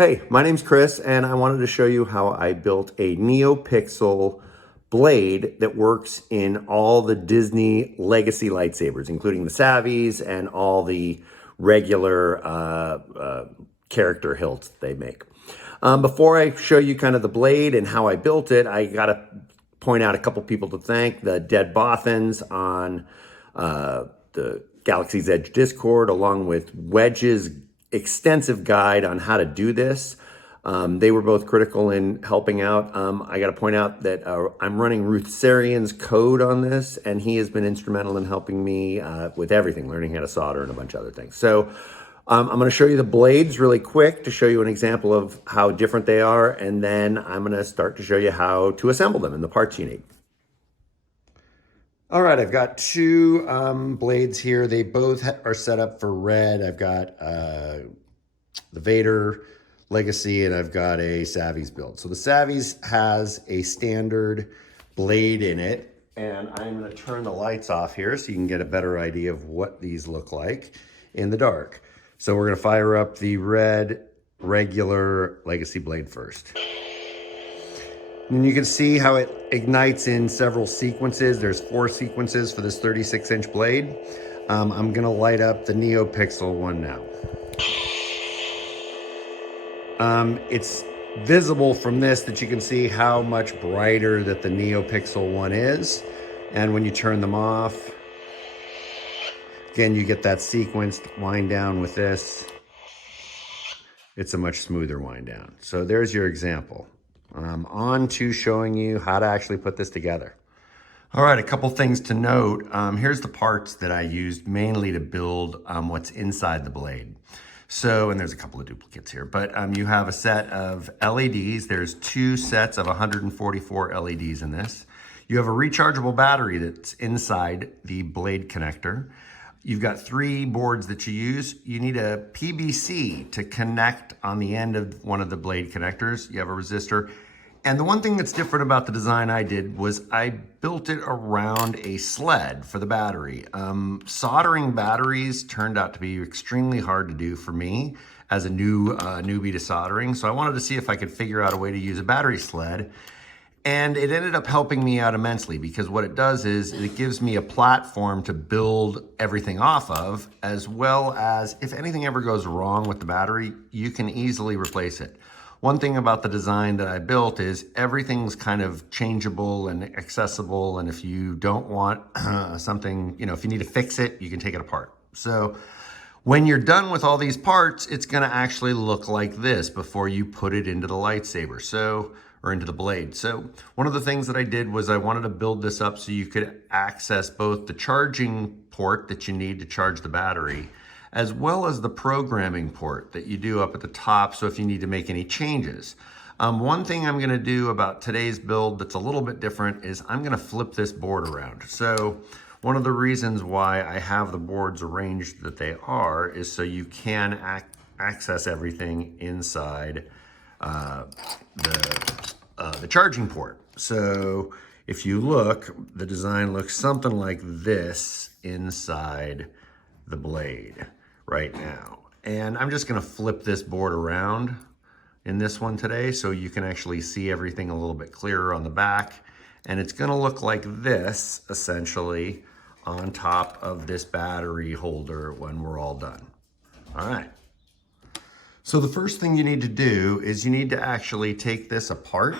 Hey, my name's Chris, and I wanted to show you how I built a Neopixel blade that works in all the Disney legacy lightsabers, including the Savies and all the regular character hilts they make. Before I show you kind of the blade and how I built it, I gotta point out a couple people to thank. The Dead Bothans on the Galaxy's Edge Discord, along with Wedge's extensive guide on how to do this. They were both critical in helping out. I got to point out that I'm running Ruthsarian's code on this, and he has been instrumental in helping me with everything, learning how to solder and a bunch of other things. So I'm going to show you the blades really quick to show you an example of how different they are, and then I'm going to start to show you how to assemble them and the parts you need. All right, I've got two blades here. They both are set up for red. I've got the Vader Legacy, and I've got a Savies build. So the Savies has a standard blade in it, and I'm gonna turn the lights off here so you can get a better idea of what these look like in the dark. So we're gonna fire up the red regular Legacy blade first. And you can see how it ignites in several sequences. There's 4 sequences for this 36-inch blade. I'm gonna light up the Neopixel one now. It's visible from this that you can see how much brighter that the Neopixel one is. And when you turn them off, again, you get that sequenced wind down with this. It's a much smoother wind down. So there's your example. On to showing you how to actually put this together. All right, a couple things to note. Here's the parts that I used mainly to build what's inside the blade. So, and there's a couple of duplicates here, but you have a set of LEDs. There's 2 sets of 144 LEDs in this. You have a rechargeable battery that's inside the blade connector. You've got 3 boards that you use. You need a PBC to connect on the end of one of the blade connectors. You have a resistor. And the one thing that's different about the design I did was I built it around a sled for the battery. Soldering batteries turned out to be extremely hard to do for me as a newbie to soldering. So I wanted to see if I could figure out a way to use a battery sled. And it ended up helping me out immensely, because what it does is it gives me a platform to build everything off of, as well as if anything ever goes wrong with the battery, you can easily replace it. One thing about the design that I built is everything's kind of changeable and accessible. And if you don't want something, if you need to fix it, you can take it apart. So when you're done with all these parts, it's gonna actually look like this before you put it into the lightsaber. Or into the blade. So one of the things that I did was I wanted to build this up so you could access both the charging port that you need to charge the battery, as well as the programming port that you do up at the top, so if you need to make any changes. One thing I'm gonna do about today's build that's a little bit different is I'm gonna flip this board around. So one of the reasons why I have the boards arranged that they are is so you can access everything inside the charging port. So if you look, the design looks something like this inside the blade right now. And I'm just gonna flip this board around in this one today so you can actually see everything a little bit clearer on the back. And it's gonna look like this, essentially, on top of this battery holder when we're all done. All right. So the first thing you need to do is you need to actually take this apart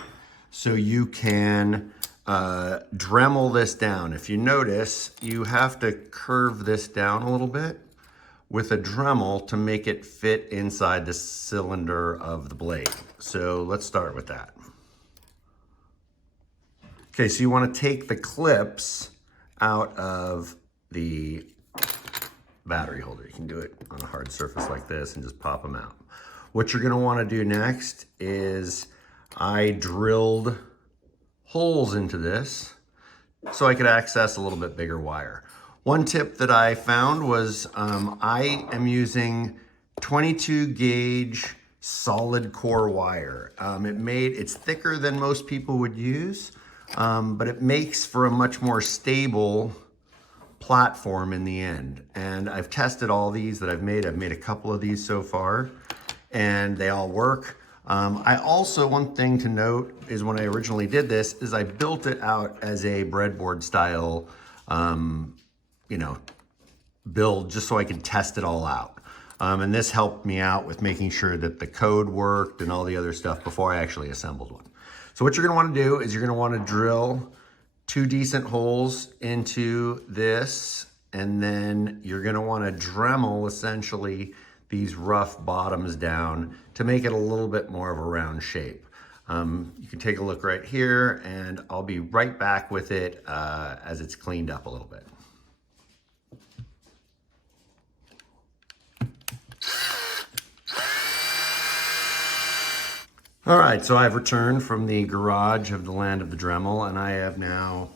so you can Dremel this down. If you notice, you have to curve this down a little bit with a Dremel to make it fit inside the cylinder of the blade. So let's start with that. Okay, so you want to take the clips out of the battery holder. You can do it on a hard surface like this and just pop them out. What you're gonna wanna do next is I drilled holes into this so I could access a little bit bigger wire. One tip that I found was I am using 22 gauge solid core wire. It's thicker than most people would use, but it makes for a much more stable platform in the end. And I've tested all these that I've made. I've made a couple of these so far. and they all work. I also, one thing to note is when I originally did this is I built it out as a breadboard style, you know, build just so I could test it all out. And this helped me out with making sure that the code worked and all the other stuff before I actually assembled one. So what you're gonna wanna do is you're gonna wanna drill 2 decent holes into this, and then you're gonna wanna Dremel essentially these rough bottoms down to make it a little bit more of a round shape. You can take a look right here, and I'll be right back with it as it's cleaned up a little bit. All right, so I've returned from the garage of the land of the Dremel, and I have now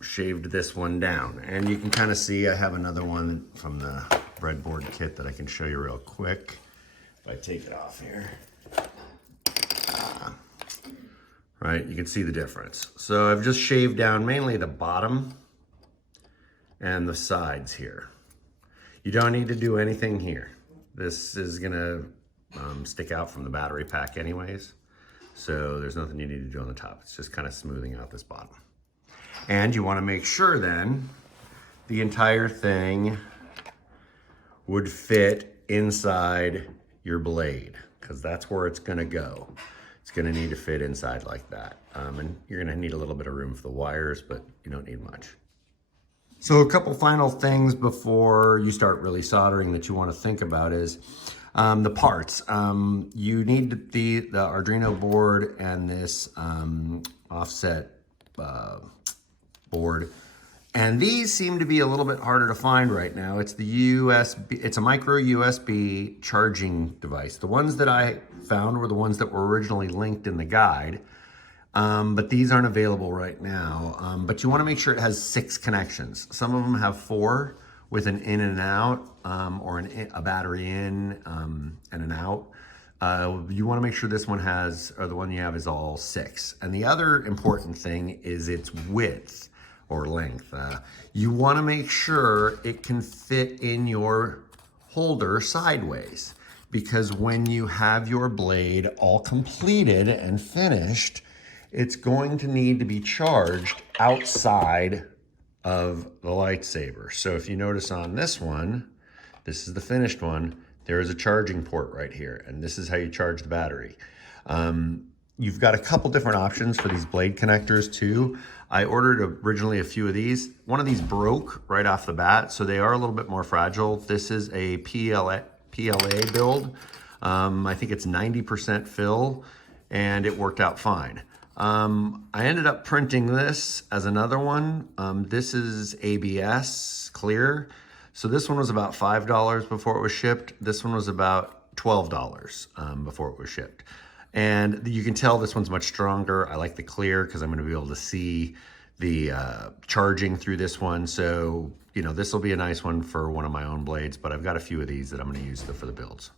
shaved this one down. And you can kind of see I have another one from the breadboard kit that I can show you real quick. If I take it off here. Right, you can see the difference. So I've just shaved down mainly the bottom and the sides here. You don't need to do anything here. This is gonna stick out from the battery pack anyways. So there's nothing you need to do on the top. It's just kind of smoothing out this bottom. And you wanna make sure then the entire thing would fit inside your blade, because that's where it's gonna go. It's gonna need to fit inside like that. And you're gonna need a little bit of room for the wires, but you don't need much. So a couple final things before you start really soldering that you wanna think about is the parts. You need the Arduino board and this offset board. And these seem to be a little bit harder to find right now. It's the USB, it's a micro USB charging device. The ones that I found were the ones that were originally linked in the guide, but these aren't available right now. But you wanna make sure it has 6 connections. Some of them have 4 with an in and an out, or a battery in and an out. You wanna make sure this one has, or the one you have is all 6. And the other important thing is its width or length. You wanna make sure it can fit in your holder sideways, because when you have your blade all completed and finished, it's going to need to be charged outside of the lightsaber. So if you notice on this one, this is the finished one, there is a charging port right here, and this is how you charge the battery. You've got a couple different options for these blade connectors too. I ordered originally a few of these. One of these broke right off the bat, so they are a little bit more fragile. This is a PLA build. I think it's 90% fill, and it worked out fine. I ended up printing this as another one. This is ABS clear. So this one was about $5 before it was shipped. This one was about $12 before it was shipped. And you can tell this one's much stronger. I like the clear because I'm gonna be able to see the charging through this one. So, you know, this will be a nice one for one of my own blades, but I've got a few of these that I'm gonna use for the builds.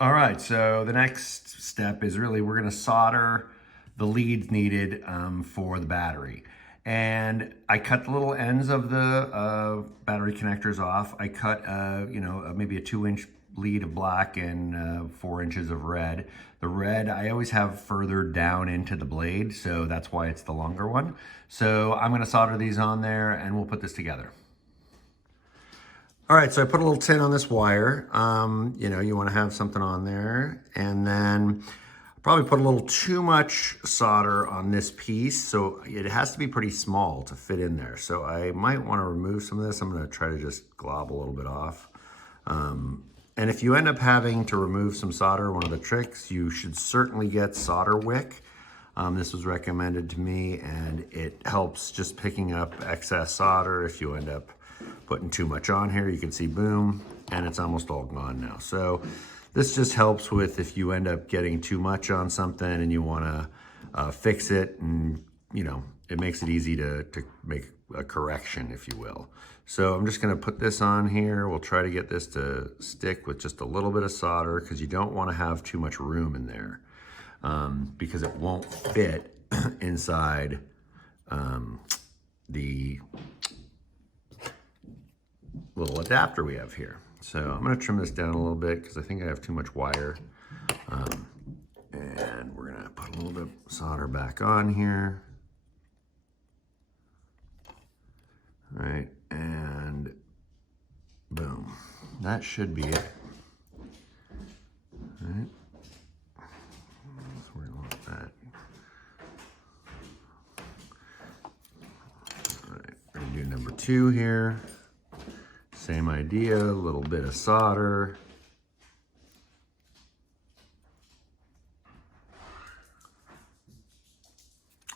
All right, so the next step is really we're gonna solder the leads needed for the battery. And I cut the little ends of the battery connectors off. I cut, maybe a 2-inch lead of black and 4 inches of red. The red I always have further down into the blade, so that's why it's the longer one. So I'm gonna solder these on there and we'll put this together. All right, so I put a little tin on this wire. You wanna have something on there, and then probably put a little too much solder on this piece, so it has to be pretty small to fit in there. So I might wanna remove some of this. I'm gonna try to just glob a little bit off. And if you end up having to remove some solder, one of the tricks, you should certainly get solder wick. This was recommended to me, and it helps just picking up excess solder. If you end up putting too much on here, you can see boom, and it's almost all gone now. So this just helps with if you end up getting too much on something and you wanna fix it, and it makes it easy to make a correction, if you will. So I'm just gonna put this on here. We'll try to get this to stick with just a little bit of solder, because you don't wanna have too much room in there, because it won't fit inside the little adapter we have here. So I'm gonna trim this down a little bit because I think I have too much wire. And we're gonna put a little bit of solder back on here. All right, and boom. That should be it. All right. So we're gonna want that. All right, we're gonna do number 2 here. Same idea, a little bit of solder.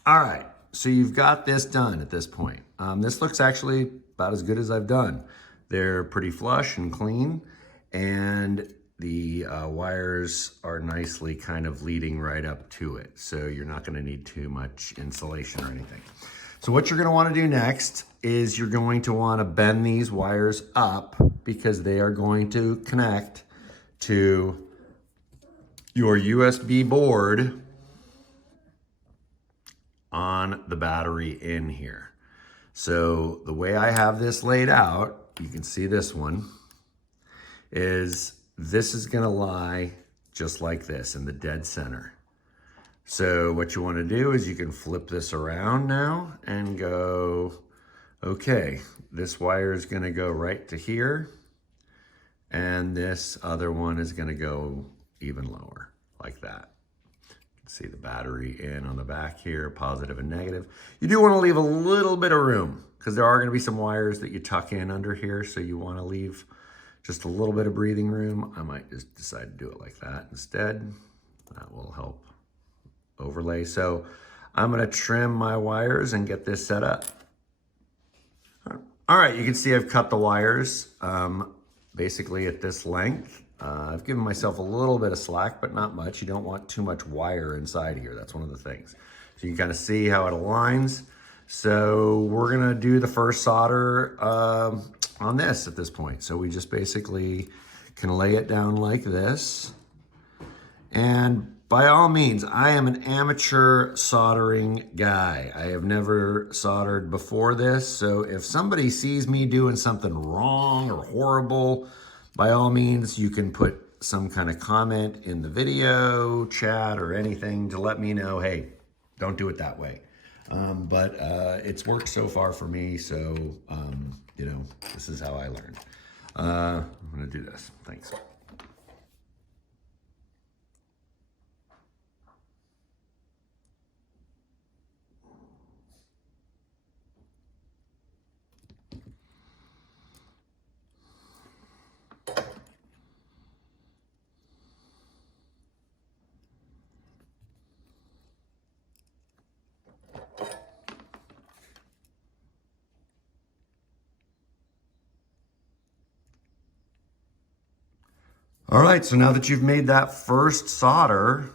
All right, so you've got this done at this point. This looks actually about as good as I've done. They're pretty flush and clean, and the wires are nicely kind of leading right up to it. So you're not gonna need too much insulation or anything. So what you're gonna wanna do next is you're going to wanna bend these wires up because they are going to connect to your USB board on the battery in here. So the way I have this laid out, you can see this one, is this is gonna lie just like this in the dead center. So what you wanna do is you can flip this around now and go, okay, this wire is gonna go right to here, and this other one is gonna go even lower, like that. See the battery in on the back here, positive and negative. You do want to leave a little bit of room because there are going to be some wires that you tuck in under here. So you want to leave just a little bit of breathing room. I might just decide to do it like that instead. That will help overlay. So I'm going to trim my wires and get this set up. All right, you can see I've cut the wires basically at this length. I've given myself a little bit of slack, but not much. You don't want too much wire inside here. That's one of the things. So you can kind of see how it aligns. So we're gonna do the first solder on this at this point. So we just basically can lay it down like this. And by all means, I am an amateur soldering guy. I have never soldered before this. So if somebody sees me doing something wrong or horrible, by all means, you can put some kind of comment in the video, chat, or anything to let me know, hey, don't do it that way. But it's worked so far for me, so, you know, this is how I learned. I'm gonna do this, thanks. All right, so now that you've made that first solder,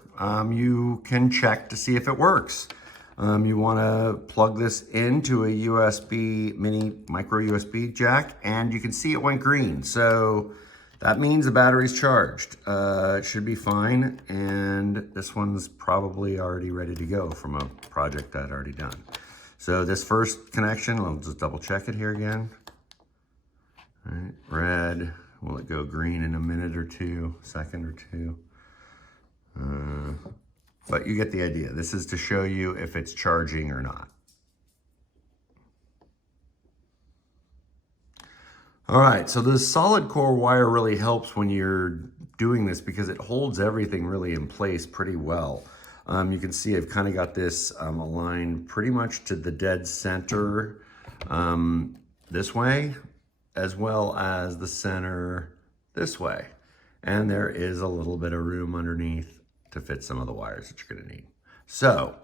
you can check to see if it works. You wanna plug this into a USB, micro USB jack, and you can see it went green. So that means the battery's charged. It should be fine, and this one's probably already ready to go from a project I'd already done. So this first connection, I'll just double check it here again. All right, red. Will it go green in a minute or two, second or two? But you get the idea. This is to show you if it's charging or not. All right, so the solid core wire really helps when you're doing this because it holds everything really in place pretty well. You can see I've kind of got this aligned pretty much to the dead center this way, as well as the center this way. And there is a little bit of room underneath to fit some of the wires that you're gonna need. So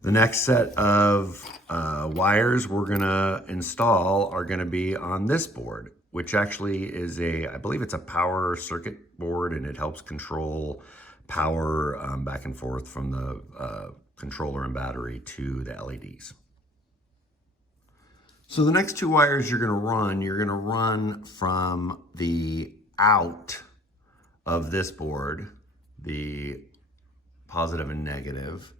the next set of wires we're gonna install are gonna be on this board, which actually is I believe it's a power circuit board, and it helps control power back and forth from the controller and battery to the LEDs. So the next two wires you're gonna run from the out of this board, the positive and negative,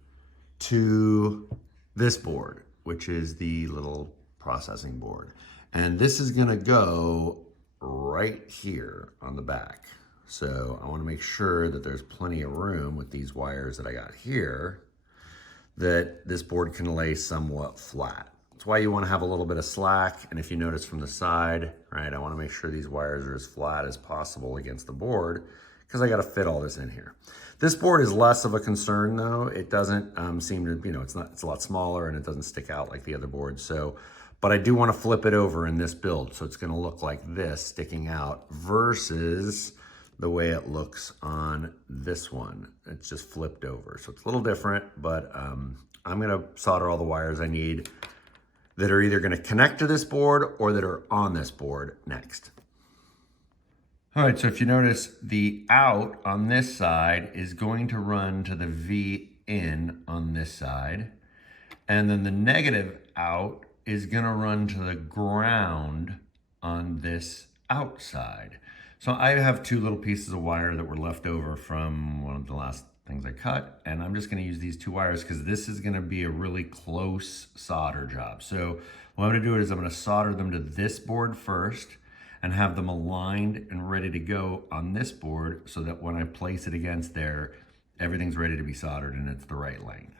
to this board, which is the little processing board. And this is gonna go right here on the back. So I want to make sure that there's plenty of room with these wires that I got here, that this board can lay somewhat flat. That's why you want to have a little bit of slack. And if you notice from the side, right, I want to make sure these wires are as flat as possible against the board, because I got to fit all this in here. This board is less of a concern though. It doesn't seem to, it's a lot smaller and it doesn't stick out like the other boards. So, but I do want to flip it over in this build. So it's going to look like this sticking out versus the way it looks on this one. It's just flipped over. So it's a little different, but I'm going to solder all the wires I need that are either going to connect to this board or that are on this board next. All right, so if you notice, the out on this side is going to run to the V in on this side, and then the negative out is going to run to the ground on this outside. So I have two little pieces of wire that were left over from one of the last things I cut, and I'm just going to use these two wires because this is going to be a really close solder job. So what I'm going to do is I'm going to solder them to this board first and have them aligned and ready to go on this board so that when I place it against there, everything's ready to be soldered and it's the right length.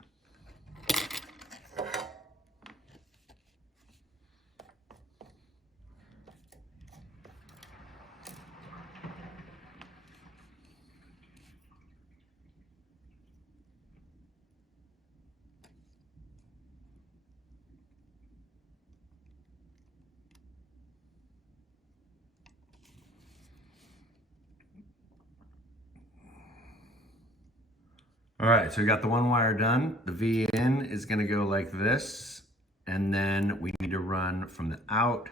All right, so we got the one wire done. The V in is gonna go like this, and then we need to run from the out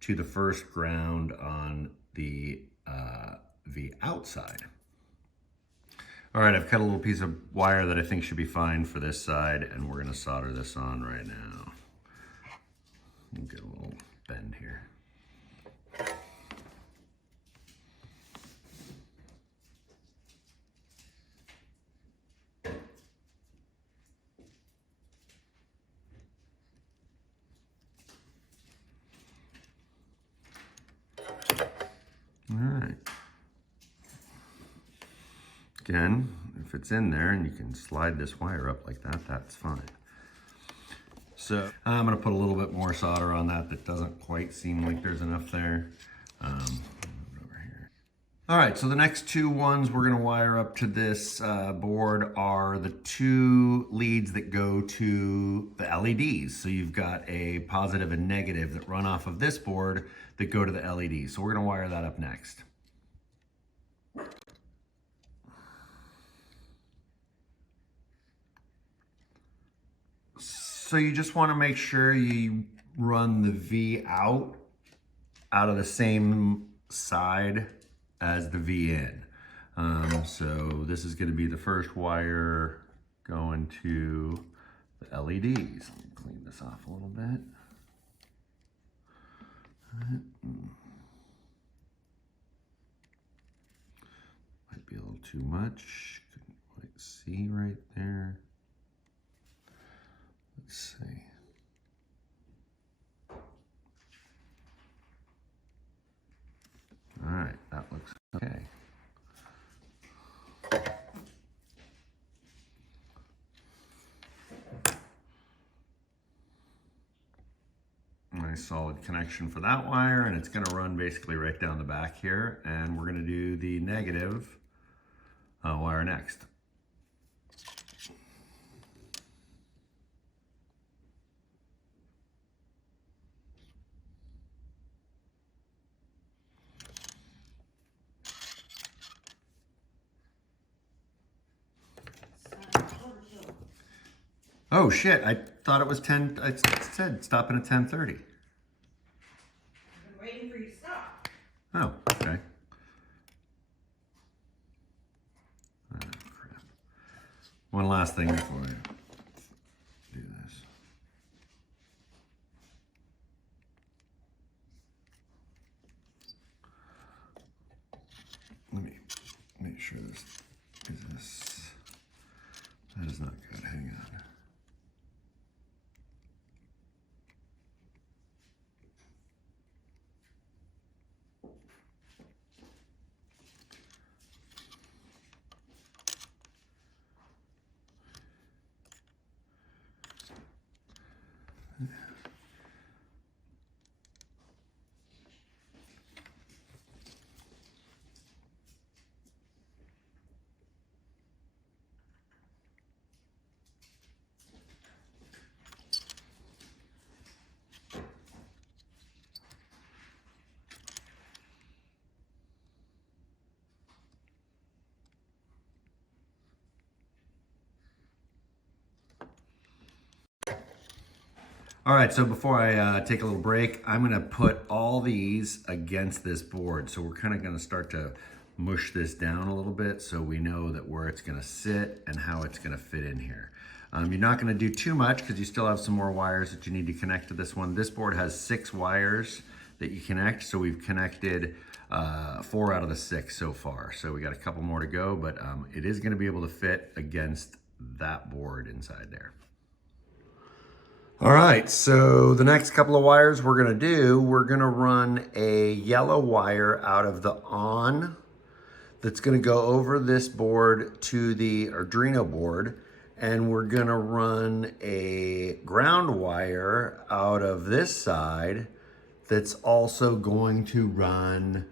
to the first ground on the V outside. All right, I've cut a little piece of wire that I think should be fine for this side, and we're gonna solder this on right now. We'll get a little bend here. All right. Again, if it's in there and you can slide this wire up like that, that's fine. So I'm gonna put a little bit more solder on that. That doesn't quite seem like there's enough there. Over here. All right, so the next two ones we're gonna wire up to this board are the two leads that go to the LEDs. So you've got a positive and negative that run off of this board that go to the LEDs. So we're gonna wire that up next. So you just want to make sure you run the V out of the same side as the V in. So this is going to be the first wire going to the LEDs. Let me clean this off a little bit. Might be a little too much. Couldn't quite see right there. Let's see. All right, that looks okay. Nice solid connection for that wire, and it's going to run basically right down the back here, and we're going to do the negative wire next. Oh shit, I thought it was 10, I said stopping at 10:30. I've been waiting for you to stop. Oh, okay. Oh, crap. One last thing before I do this. Let me make sure this is this. That is not good, hang on. All right, so before I take a little break, I'm gonna put all these against this board. So we're kind of gonna start to mush this down a little bit so we know that where it's gonna sit and how it's gonna fit in here. You're not gonna do too much because you still have some more wires that you need to connect to this one. This board has 6 wires that you connect, so we've connected 4 out of the 6 so far. So we got a couple more to go, but it is gonna be able to fit against that board inside there. All right, so the next couple of wires we're gonna run a yellow wire out of the on that's gonna go over this board to the Arduino board, and we're gonna run a ground wire out of this side that's also going to run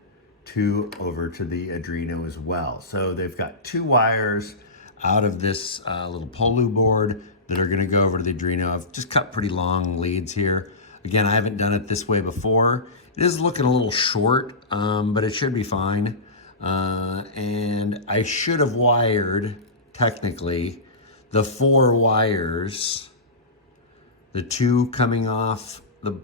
over to the Arduino as well. So they've got 2 wires out of this little Pololu board that are gonna go over to the Arduino. I've just cut pretty long leads here. Again, I haven't done it this way before. It is looking a little short, but it should be fine. And I should have wired, technically, the 4 wires, the 2 coming off the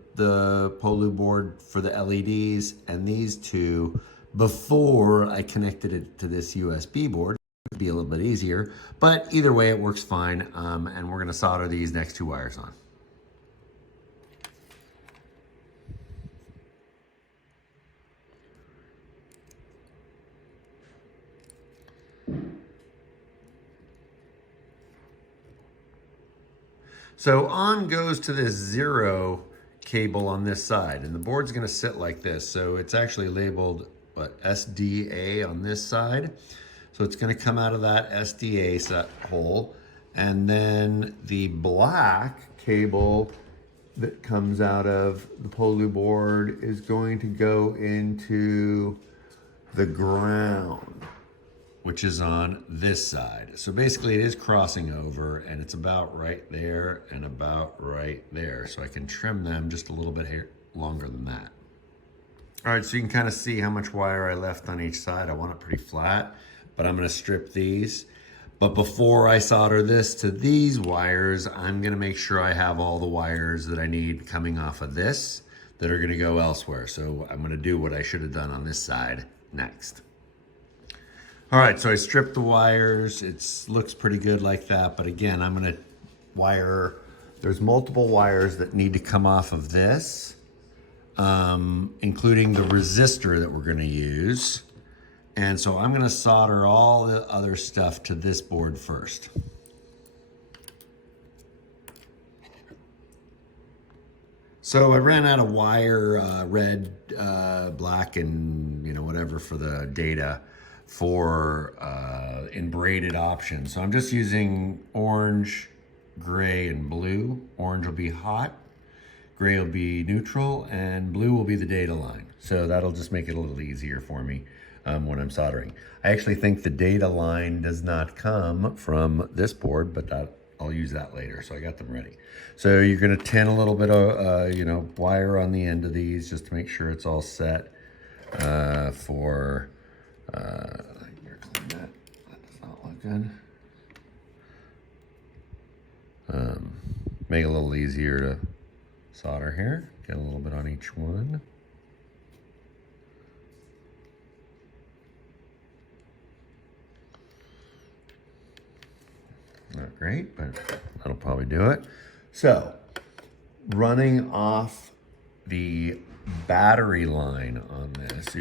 Pololu board for the LEDs and these 2 before I connected it to this USB board. It'd be a little bit easier, but either way it works fine. And we're gonna solder these next 2 wires on. So on goes to this 0 cable on this side, and the board's gonna sit like this. So it's actually labeled SDA on this side. So it's gonna come out of that SDA set hole, and then the black cable that comes out of the Pololu board is going to go into the ground, which is on this side. So basically it is crossing over, and it's about right there and about right there. So I can trim them just a little bit longer than that. All right, so you can kind of see how much wire I left on each side. I want it pretty flat, but I'm gonna strip these. But before I solder this to these wires, I'm gonna make sure I have all the wires that I need coming off of this that are gonna go elsewhere. So I'm gonna do what I should have done on this side next. All right, so I stripped the wires. It looks pretty good like that, but again, I'm gonna wire, there's multiple wires that need to come off of this, including the resistor that we're gonna use. And so I'm gonna solder all the other stuff to this board first. So I ran out of wire, red, black, and whatever for the data for in braided options. So I'm just using orange, gray, and blue. Orange will be hot, gray will be neutral, and blue will be the data line. So that'll just make it a little easier for me when I'm soldering. I actually think the data line does not come from this board, but I'll use that later. So I got them ready. So you're gonna tin a little bit of wire on the end of these just to make sure it's all set for here, clean that. That does not look good. Make it a little easier to solder here. Get a little bit on each one. Not great, but that'll probably do it. So, running off the battery line on this,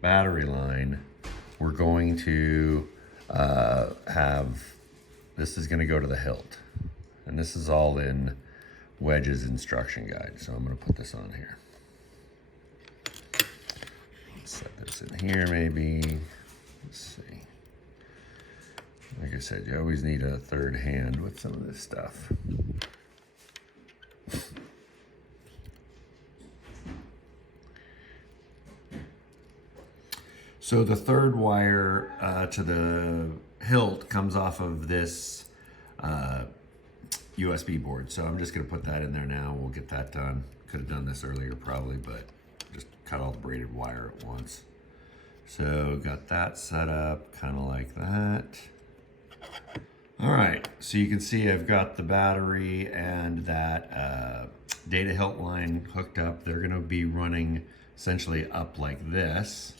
battery line, we're going to this is gonna go to the Hilt. And this is all in Wedge's instruction guide. So I'm gonna put this on here. Let's set this in here maybe. Let's see. Like I said, you always need a third hand with some of this stuff. So the third wire to the Hilt comes off of this USB board. So I'm just gonna put that in there now. We'll get that done. Could have done this earlier probably, but just cut all the braided wire at once. So got that set up kind of like that. All right, so you can see I've got the battery and that data Hilt line hooked up. They're gonna be running essentially up like this,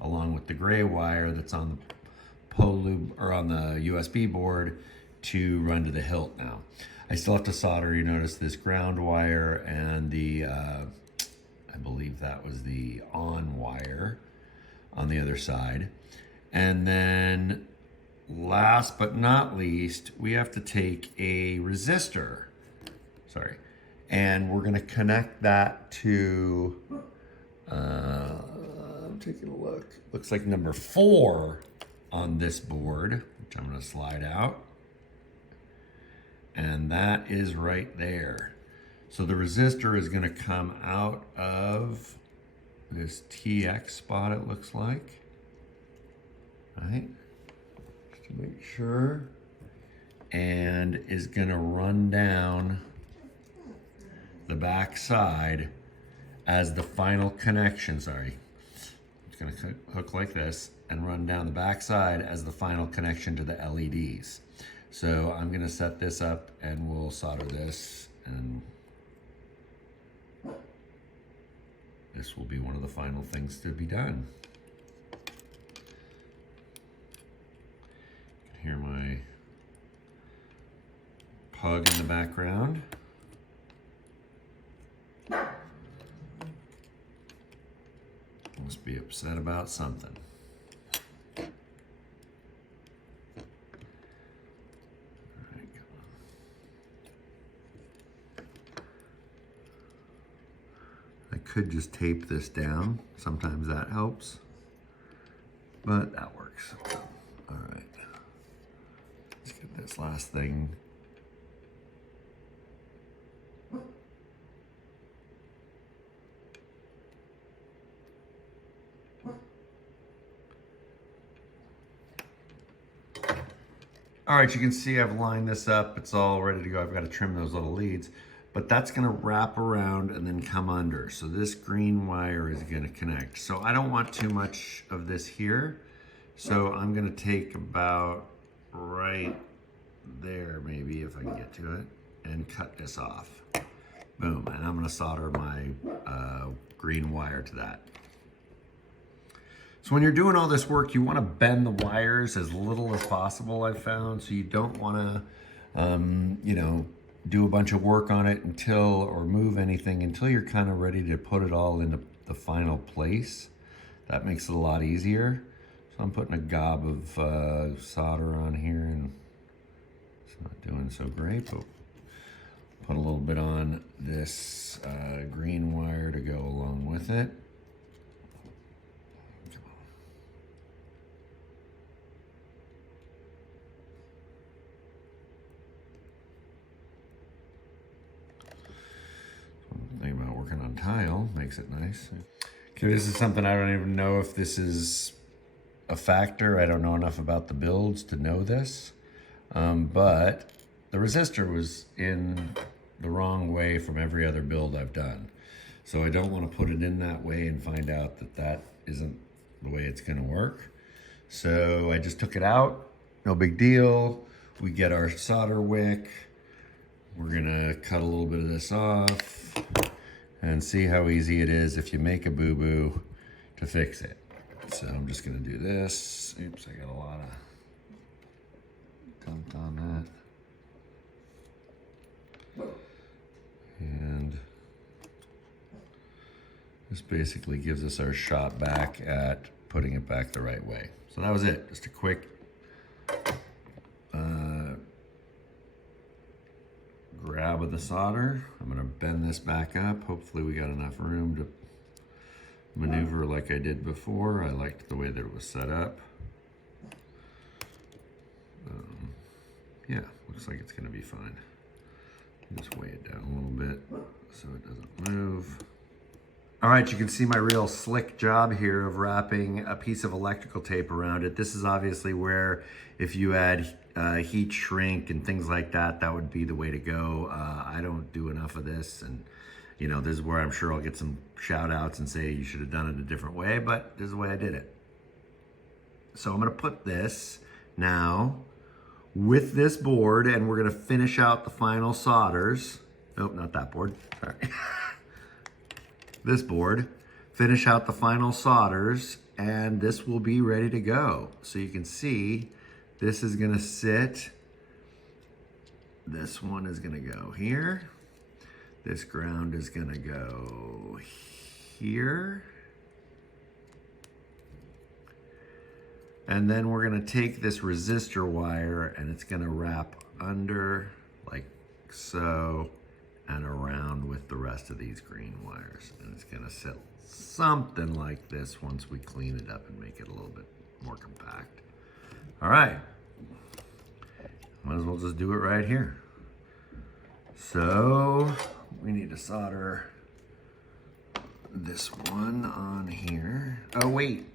along with the gray wire that's on the Pololu or on the USB board to run to the Hilt now. I still have to solder, you notice, this ground wire and the, I believe that was the on wire on the other side. And then last but not least, we have to take a resistor, and we're gonna connect that to, I'm taking a look. Looks like number 4 on this board, which I'm gonna slide out. And that is right there. So the resistor is gonna come out of this TX spot, it looks like, right? Just to make sure. And is gonna run down the back side as the final connection, sorry. It's gonna hook like this and run down the back side as the final connection to the LEDs. So I'm gonna set this up and we'll solder this, and this will be one of the final things to be done. You can hear my pug in the background. Must be upset about something. Could just tape this down. Sometimes that helps, but that works. All right, let's get this last thing. All right, you can see I've lined this up. It's all ready to go. I've got to trim those little leads. But that's gonna wrap around and then come under. So this green wire is gonna connect. So I don't want too much of this here. So I'm gonna take about right there, maybe if I can get to it, and cut this off. Boom, and I'm gonna solder my green wire to that. So when you're doing all this work, you wanna bend the wires as little as possible, I've found. So you don't wanna, you know, do a bunch of work on it until, or move anything until you're kind of ready to put it all into the final place. That makes it a lot easier. So I'm putting a gob of solder on here, and it's not doing so great, but put a little bit on this green wire to go along with it. Thing about working on tile makes it nice. Okay, this is something I don't even know if this is a factor. I don't know enough about the builds to know this, but the resistor was in the wrong way from every other build I've done. So I don't want to put it in that way and find out that that isn't the way it's going to work. So I just took it out, no big deal. We get our solder wick. We're gonna cut a little bit of this off and see how easy it is if you make a boo-boo to fix it. So I'm just gonna do this. Oops, I got a lot of gunk on that. And this basically gives us our shot back at putting it back the right way. So that was it, just a quick grab of the solder. I'm gonna bend this back up. Hopefully we got enough room to maneuver like I did before. I liked the way that it was set up. Yeah, looks like it's gonna be fine. Just weigh it down a little bit so it doesn't move. All right, you can see my real slick job here of wrapping a piece of electrical tape around it. This is obviously where if you add heat shrink and things like that, that would be the way to go. I don't do enough of this, and you know, this is where I'm sure I'll get some shout outs and say you should have done it a different way, but this is the way I did it. So I'm gonna put this now with this board, and we're gonna finish out the final solders Nope, not that board, sorry. This board, finish out the final solders, and this will be ready to go. So you can see, this is gonna sit, this one is gonna go here, this ground is gonna go here, and then we're gonna take this resistor wire and it's gonna wrap under like so and around with the rest of these green wires. And it's gonna sit something like this once we clean it up and make it a little bit more compact. All right, might as well just do it right here. So we need to solder this one on here. Oh wait,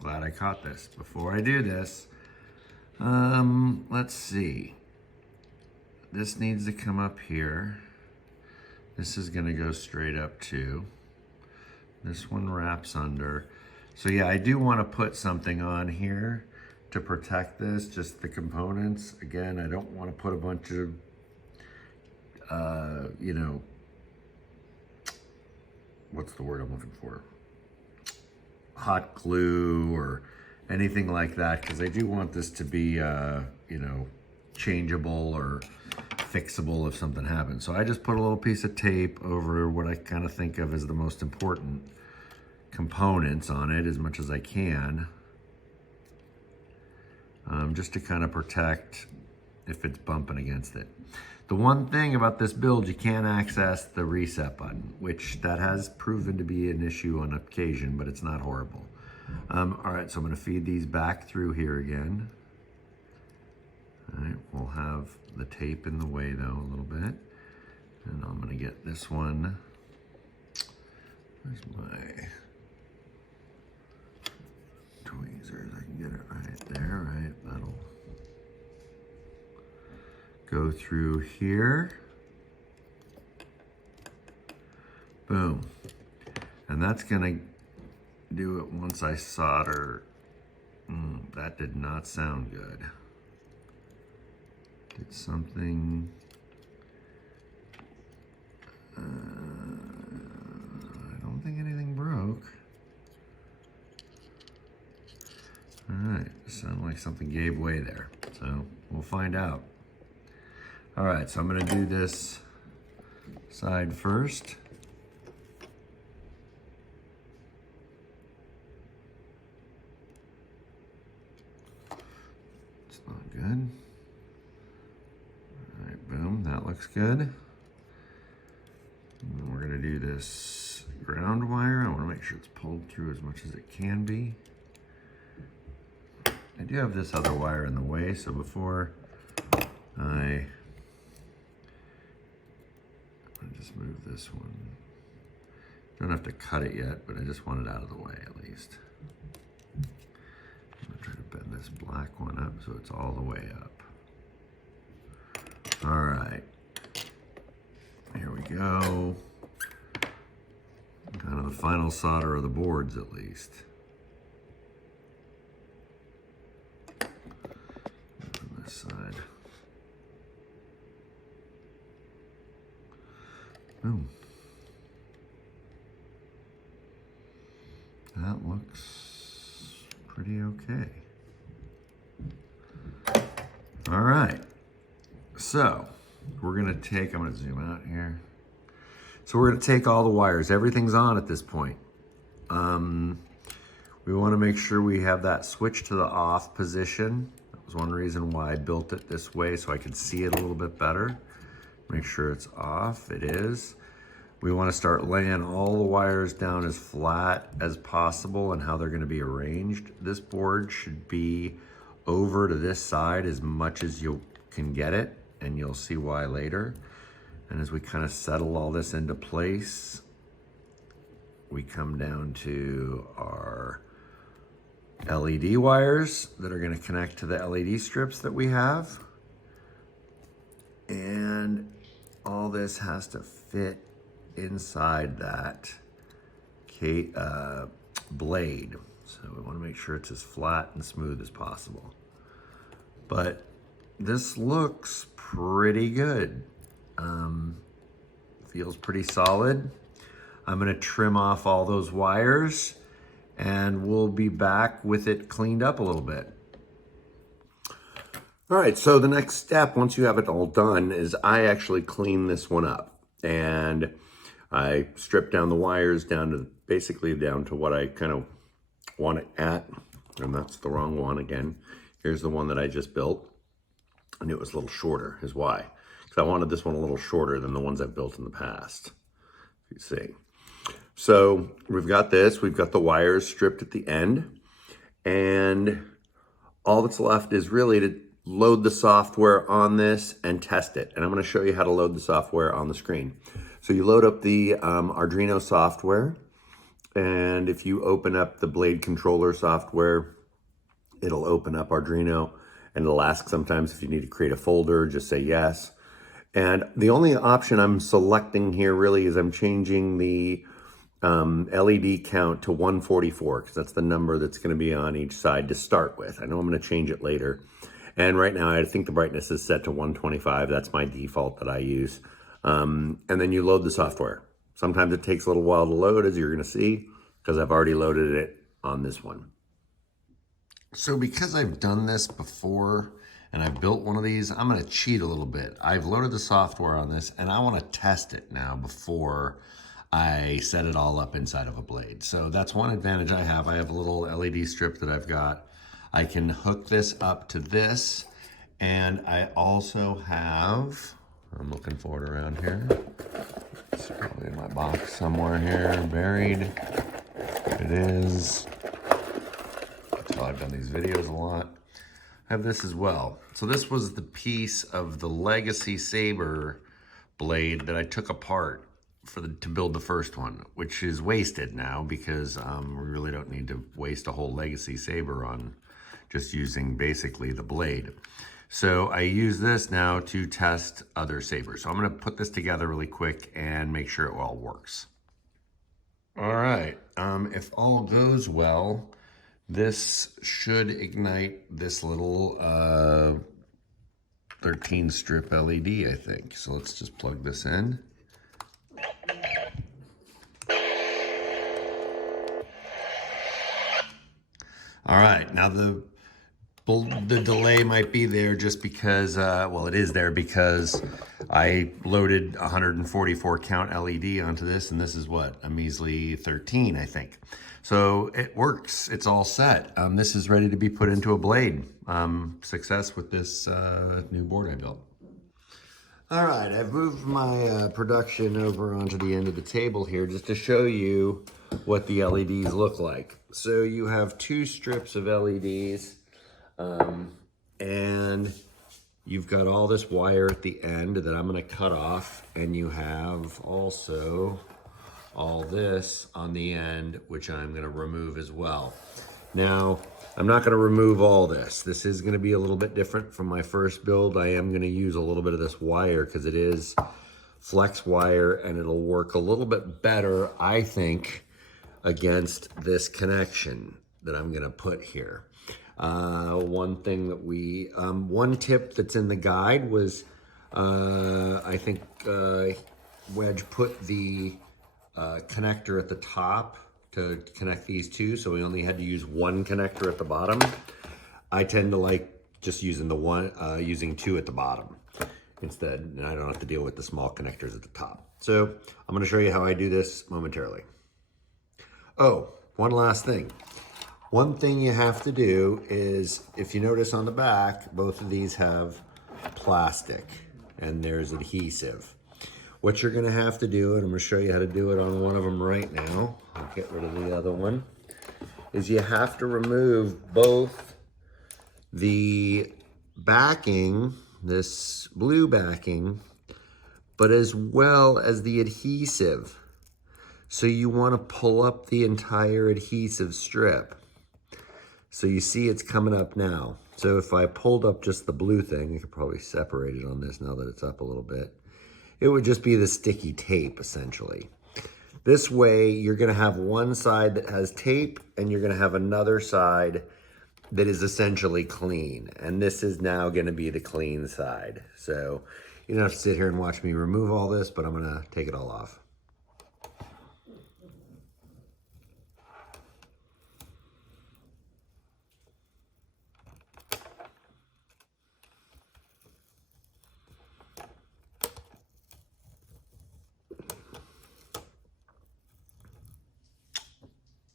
glad I caught this. Before I do this, let's see. This needs to come up here. This is gonna go straight up too. This one wraps under. So yeah, I do wanna put something on here to protect this, just the components. Again, I don't wanna put a bunch of, you know, what's the word I'm looking for? Hot glue or anything like that, because I do want this to be, you know, changeable or fixable if something happens. So I just put a little piece of tape over what I kind of think of as the most important components on it as much as I can, just to kind of protect if it's bumping against it. The one thing about this build, you can't access the reset button, which that has proven to be an issue on occasion, but it's not horrible. All right, so I'm gonna feed these back through here again. All right, we'll have the tape in the way though a little bit. And I'm gonna get this one. Where's my tweezers? I can get it right there, right? That'll go through here. Boom. And that's gonna do it once I solder. That did not sound good. Did something, I don't think anything broke. All right, sounded like something gave way there. So we'll find out. All right, so I'm gonna do this side first. It's not good. All right, boom, that looks good. And then we're gonna do this ground wire. I wanna make sure it's pulled through as much as it can be. I do have this other wire in the way, so before I just move this one. Don't have to cut it yet, but I just want it out of the way at least. I'm gonna try to bend this black one up so it's all the way up. All right, here we go. Kind of the final solder of the boards at least. On this side. Boom. That looks pretty okay. All right. So we're gonna take, I'm gonna zoom out here. So we're gonna take all the wires. Everything's on at this point. We wanna make sure we have that switch to the off position. That was one reason why I built it this way, so I could see it a little bit better. Make sure it's off, it is. We wanna start laying all the wires down as flat as possible and how they're gonna be arranged. This board should be over to this side as much as you can get it, and you'll see why later. And as we kind of settle all this into place, we come down to our LED wires that are gonna connect to the LED strips that we have. And all this has to fit inside that blade. So we want to make sure it's as flat and smooth as possible. But this looks pretty good. Feels pretty solid. I'm gonna trim off all those wires and we'll be back with it cleaned up a little bit. All right, so the next step, once you have it all done, is I actually clean this one up. And I strip down the wires down to basically down to what I kind of want it at. And that's the wrong one again. Here's the one that I just built. I knew it was a little shorter, is why. Because I wanted this one a little shorter than the ones I've built in the past. You see. So we've got this, we've got the wires stripped at the end. And all that's left is really to load the software on this and test it. And I'm going to show you how to load the software on the screen. So you load up the Arduino software, and if you open up the Blade controller software, it'll open up Arduino, and it'll ask sometimes if you need to create a folder, just say yes. And the only option I'm selecting here really is I'm changing the LED count to 144, because that's the number that's going to be on each side to start with. I know I'm going to change it later. And right now, I think the brightness is set to 125. That's my default that I use. And then you load the software. Sometimes it takes a little while to load, as you're going to see, because I've already loaded it on this one. So because I've done this before and I built one of these, I'm going to cheat a little bit. I've loaded the software on this and I want to test it now before I set it all up inside of a Blade. So that's one advantage I have. I have a little LED strip that I've got. I can hook this up to this, and I also have, I'm looking for it around here. It's probably in my box somewhere here, buried. It is. That's why I've done these videos a lot. I have this as well. So this was the piece of the legacy saber blade that I took apart to build the first one, which is wasted now because we really don't need to waste a whole legacy saber on just using basically the blade. So I use this now to test other sabers. So I'm gonna put this together really quick and make sure it all works. All right, if all goes well, this should ignite this little 13 strip LED, I think. So let's just plug this in. All right, now the delay might be there just because, well, it is there because I loaded 144 count LED onto this, and this is what, a measly 13, I think. So it works, it's all set. This is ready to be put into a Blade. Success with this new board I built. All right, I've moved my production over onto the end of the table here just to show you what the LEDs look like. So you have two strips of LEDs. And you've got all this wire at the end that I'm going to cut off, and you have also all this on the end, which I'm going to remove as well. Now, I'm not going to remove all this. This is going to be a little bit different from my first build. I am going to use a little bit of this wire because it is flex wire, and it'll work a little bit better, I think, against this connection that I'm going to put here. One thing that one tip that's in the guide was, I think Wedge put the connector at the top to connect these two, so we only had to use one connector at the bottom. I tend to like just using the one, using two at the bottom instead, and I don't have to deal with the small connectors at the top. So I'm going to show you how I do this momentarily. Oh, one last thing. One thing you have to do is, if you notice on the back, both of these have plastic and there's adhesive. What you're gonna have to do, and I'm gonna show you how to do it on one of them right now, I'll get rid of the other one, is you have to remove both the backing, this blue backing, but as well as the adhesive. So you wanna pull up the entire adhesive strip. So you see it's coming up now. So if I pulled up just the blue thing, I could probably separate it on this now that it's up a little bit. It would just be the sticky tape, essentially. This way, you're gonna have one side that has tape, and you're gonna have another side that is essentially clean. And this is now gonna be the clean side. So You don't have to sit here and watch me remove all this, but I'm gonna take it all off.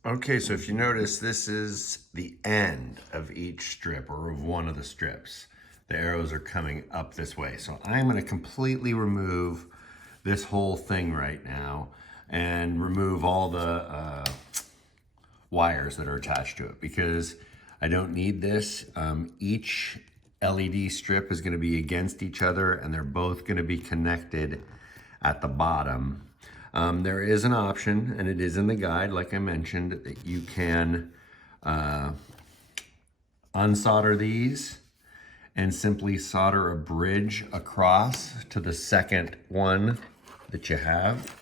Okay, so if you notice, this is the end of each strip, or of one of the strips. The arrows are coming up this way. So I'm gonna completely remove this whole thing right now and remove all the wires that are attached to it, because I don't need this. Each LED strip is gonna be against each other, and they're both gonna be connected at the bottom. There is an option, and it is in the guide, like I mentioned, that you can unsolder these and simply solder a bridge across to the second one that you have.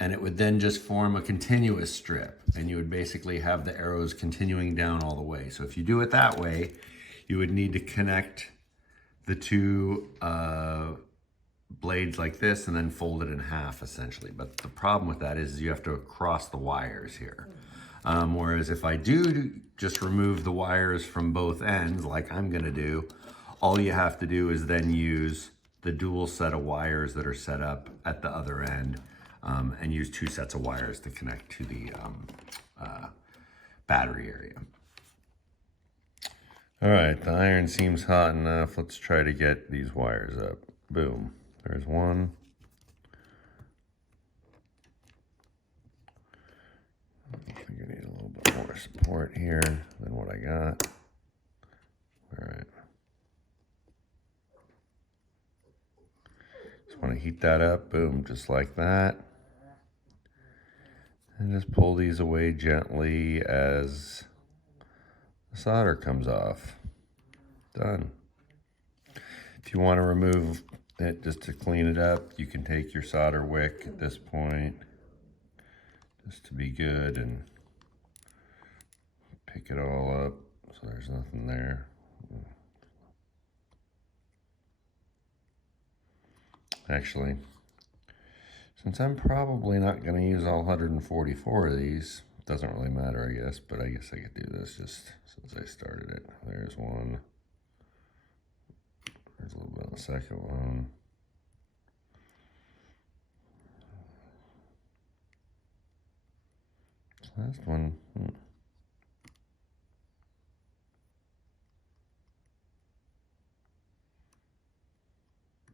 And it would then just form a continuous strip, and you would basically have the arrows continuing down all the way. So if you do it that way, you would need to connect the two blades like this and then fold it in half, essentially. But the problem with that is you have to cross the wires here. Whereas if I do just remove the wires from both ends, like I'm gonna do, all you have to do is then use the dual set of wires that are set up at the other end, and use 2 sets of wires to connect to the battery area. All right, the iron seems hot enough. Let's try to get these wires up. Boom. There's one. I think I need a little bit more support here than what I got. All right. Just want to heat that up. Boom, just like that. And just pull these away gently as the solder comes off. Done. If you want to remove it just to clean it up, you can take your solder wick at this point just to be good and pick it all up so there's nothing there. Actually, since I'm probably not going to use all 144 of these, it doesn't really matter, I guess, but I guess I could do this just since I started it. There's one. There's a little bit on the second one. This last one.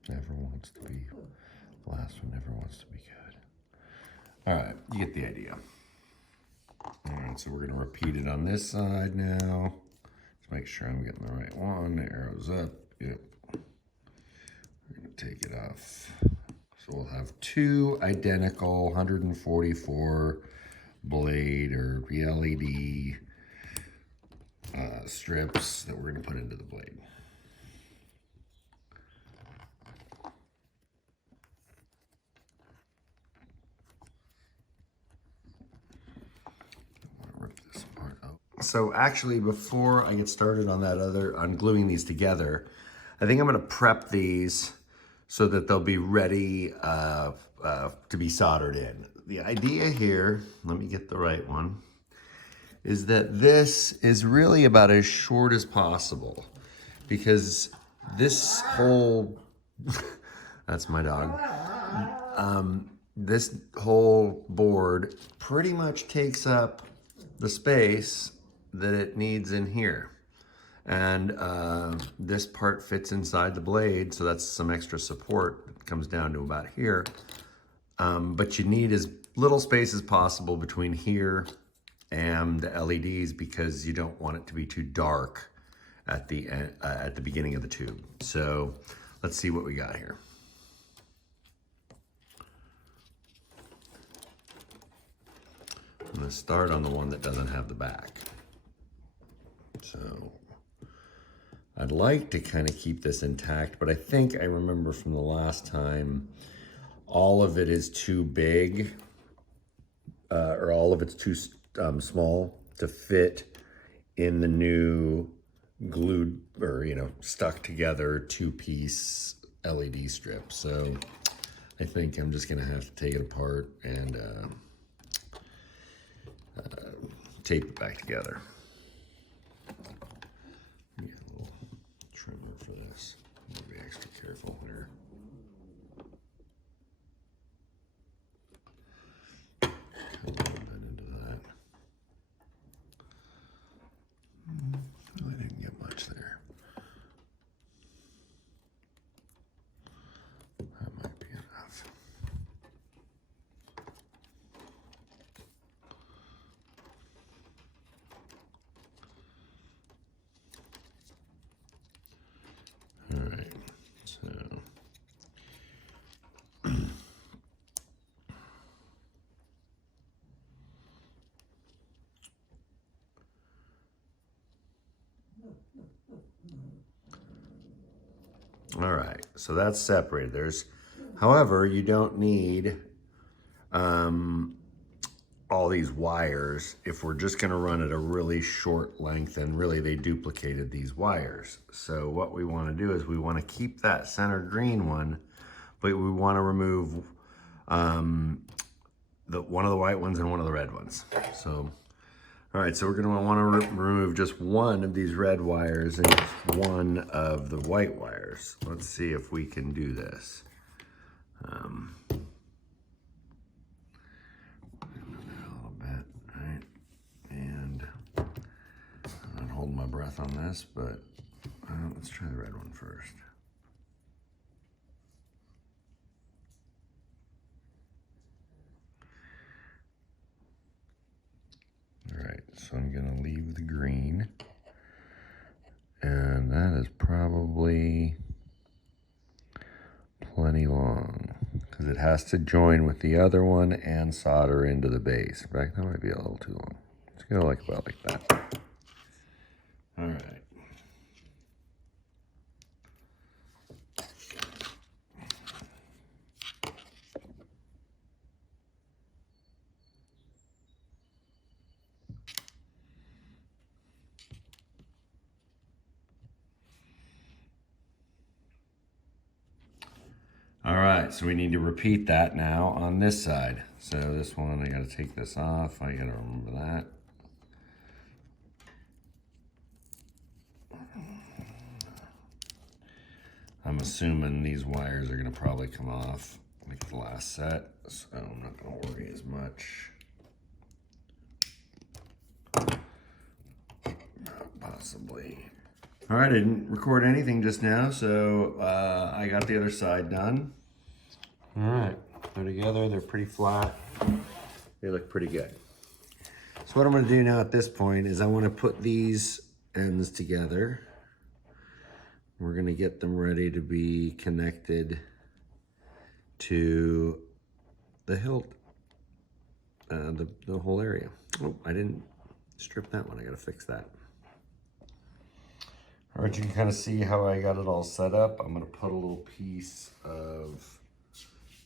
Never wants to be, the last one never wants to be good. All right, you get the idea. All right, so we're gonna repeat it on this side now. Let's make sure I'm getting the right one. The arrow's up, yep. We're gonna take it off. So we'll have 2 identical 144 blade or LED strips that we're gonna put into the blade. So actually, before I get started on on gluing these together, I think I'm gonna prep these so that they'll be ready to be soldered in. The idea here, let me get the right one, is that this is really about as short as possible, because this whole, that's my dog, this whole board pretty much takes up the space that it needs in here. And this part fits inside the blade, so that's some extra support that comes down to about here. But you need as little space as possible between here and the LEDs, because you don't want it to be too dark at the beginning of the tube. So let's see what we got here. I'm gonna start on the one that doesn't have the back. So I'd like to kind of keep this intact, but I think I remember from the last time, all of it is too big, or all of it's too small to fit in the new glued, or stuck together 2-piece LED strip. So I think I'm just gonna have to take it apart and tape it back together. Get a little trimmer for this. I'm gonna be extra careful here. Cut a little bit into that. Really didn't get much there. That might be enough. All right, so all right, so that's separated. However, you don't need all these wires if we're just going to run at a really short length, and really they duplicated these wires. So what we want to do is we want to keep that center green one, but we want to remove one of the white ones and one of the red ones. So all right, so we're going to want to remove just one of these red wires and just one of the white wires. Let's see if we can do this. A little bit, right? And I'm not holding my breath on this, but let's try the red one first. All right, so I'm gonna leave the green, and that is probably plenty long because it has to join with the other one and solder into the base. In fact, that might be a little too long. Let's go about like that. All right. All right, so we need to repeat that now on this side. So this one, I gotta take this off. I gotta remember that. I'm assuming these wires are gonna probably come off like the last set, so I'm not gonna worry as much. Possibly. All right, I didn't record anything just now, so I got the other side done. All right, they're together, they're pretty flat. They look pretty good. So what I'm gonna do now at this point is I wanna put these ends together. We're gonna get them ready to be connected to the hilt, the whole area. Oh, I didn't strip that one, I gotta fix that. All right, you can kind of see how I got it all set up. I'm gonna put a little piece of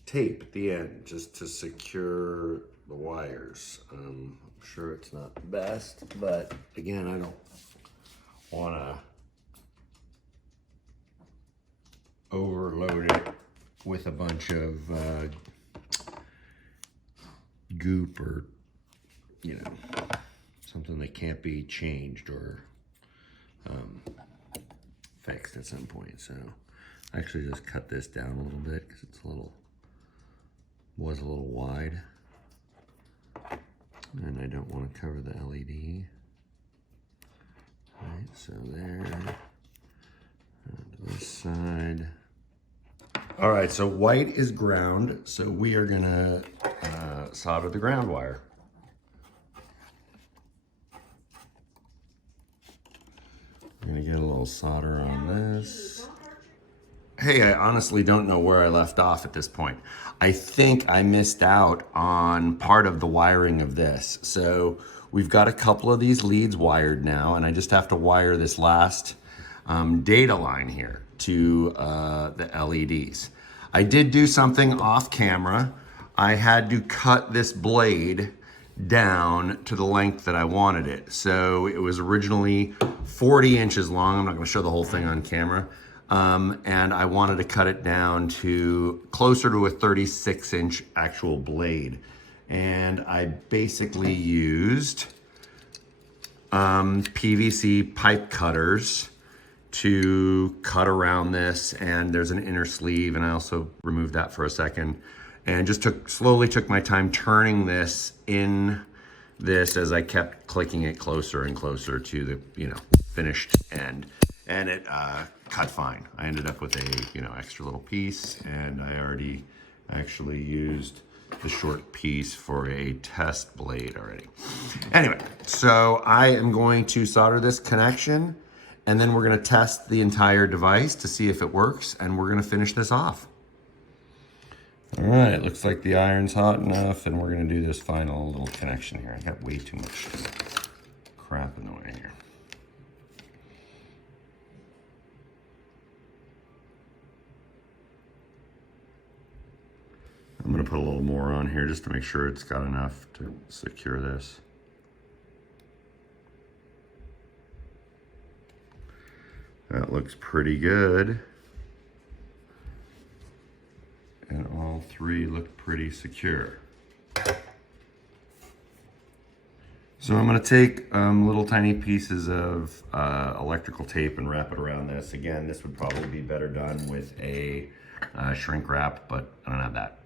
tape at the end just to secure the wires. I'm sure it's not the best, but again, I don't wanna overload it with a bunch of goop or, you know, something that can't be changed or fixed at some point. So I actually just cut this down a little bit because it's was a little wide, and I don't want to cover the LED. All right, so there, to this side. All right, so white is ground, so we are gonna solder the ground wire. I'm gonna get a little solder on this. Hey, I honestly don't know where I left off at this point. I think I missed out on part of the wiring of this. So we've got a couple of these leads wired now, and I just have to wire this last data line here to the LEDs. I did do something off camera. I had to cut this blade down to the length that I wanted it. So it was originally 40 inches long. I'm not gonna show the whole thing on camera. and I wanted to cut it down to closer to a 36-inch actual blade. And I basically used PVC pipe cutters to cut around this, and there's an inner sleeve, and I also removed that for a second, and just slowly took my time turning this as I kept clicking it closer and closer to the finished end, and it cut fine. I ended up with a extra little piece, and I already actually used the short piece for a test blade already. Anyway, so I am going to solder this connection, and then we're going to test the entire device to see if it works, and we're going to finish this off. All right, looks like the iron's hot enough, and we're going to do this final little connection here. I got way too much crap in the way here. I'm going to put a little more on here just to make sure it's got enough to secure this. That looks pretty good. And all three look pretty secure. So I'm going to take little tiny pieces of electrical tape and wrap it around this. Again, this would probably be better done with a shrink wrap, but I don't have that.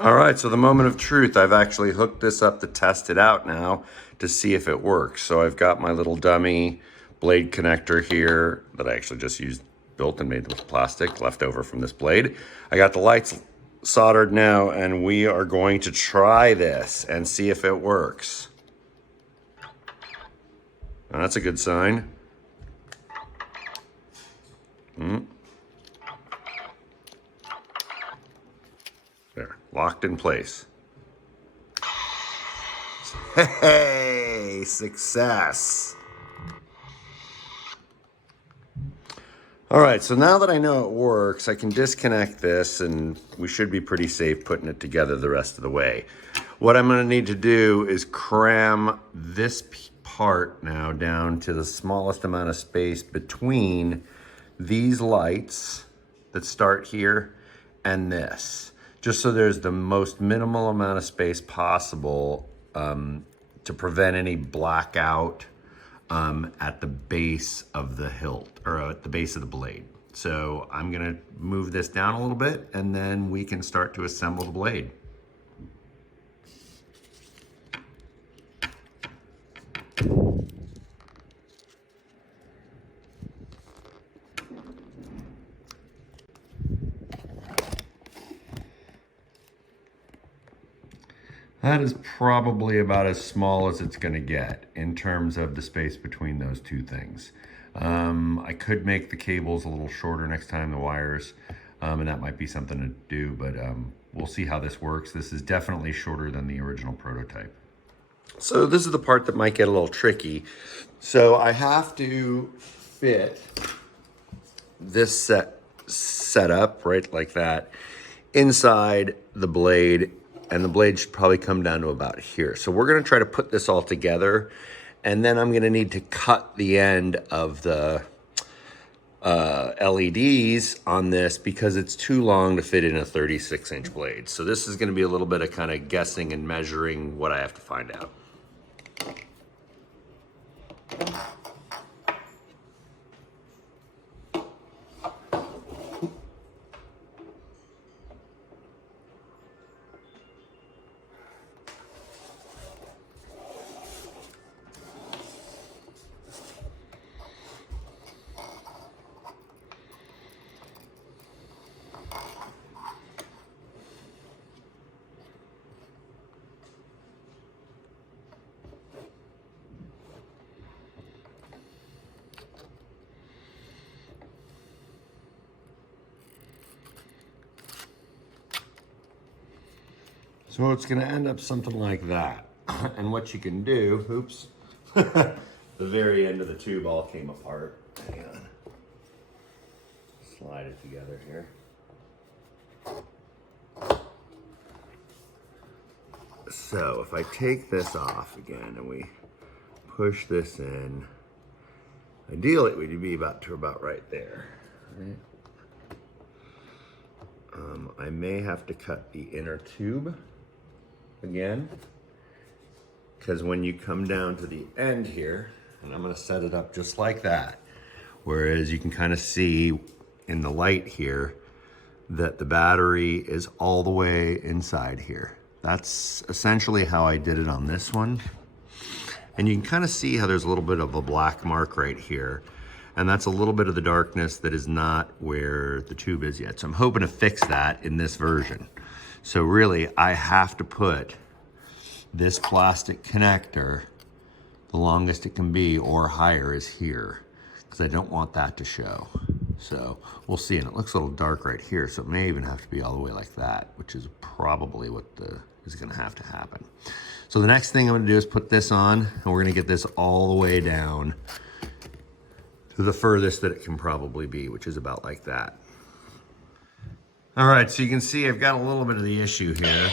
All right, so the moment of truth, I've actually hooked this up to test it out now to see if it works. So I've got my little dummy blade connector here that I actually just built and made with plastic left over from this blade. I got the lights soldered now, and we are going to try this and see if it works. Now, that's a good sign. There, locked in place. Hey, success. All right, so now that I know it works, I can disconnect this, and we should be pretty safe putting it together the rest of the way. What I'm going to need to do is cram this part now down to the smallest amount of space between these lights that start here and this, just so there's the most minimal amount of space possible to prevent any blackout at the base of the hilt, or at the base of the blade. So I'm gonna move this down a little bit, and then we can start to assemble the blade. That is probably about as small as it's going to get in terms of the space between those two things. I could make the cables a little shorter next time, the wires, and that might be something to do, but we'll see how this works. This is definitely shorter than the original prototype. So this is the part that might get a little tricky. So I have to fit this setup right like that inside the blade, and the blade should probably come down to about here. So we're gonna try to put this all together, and then I'm gonna need to cut the end of the LEDs on this because it's too long to fit in a 36-inch blade. So this is gonna be a little bit of kind of guessing and measuring what I have to find out. So it's going to end up something like that. And what you can do, oops, the very end of the tube all came apart. Hang on. Slide it together here. So if I take this off again and we push this in, ideally it would be about right there. Right? I may have to cut the inner tube again, because when you come down to the end here, and I'm going to set it up just like that, whereas you can kind of see in the light here that the battery is all the way inside here. That's essentially how I did it on this one. And you can kind of see how there's a little bit of a black mark right here. And that's a little bit of the darkness that is not where the tube is yet. So I'm hoping to fix that in this version. So really, I have to put this plastic connector, the longest it can be or higher is here, because I don't want that to show. So we'll see, and it looks a little dark right here, so it may even have to be all the way like that, which is probably what is gonna have to happen. So the next thing I'm gonna do is put this on, and we're gonna get this all the way down to the furthest that it can probably be, which is about like that. All right, so you can see I've got a little bit of the issue here.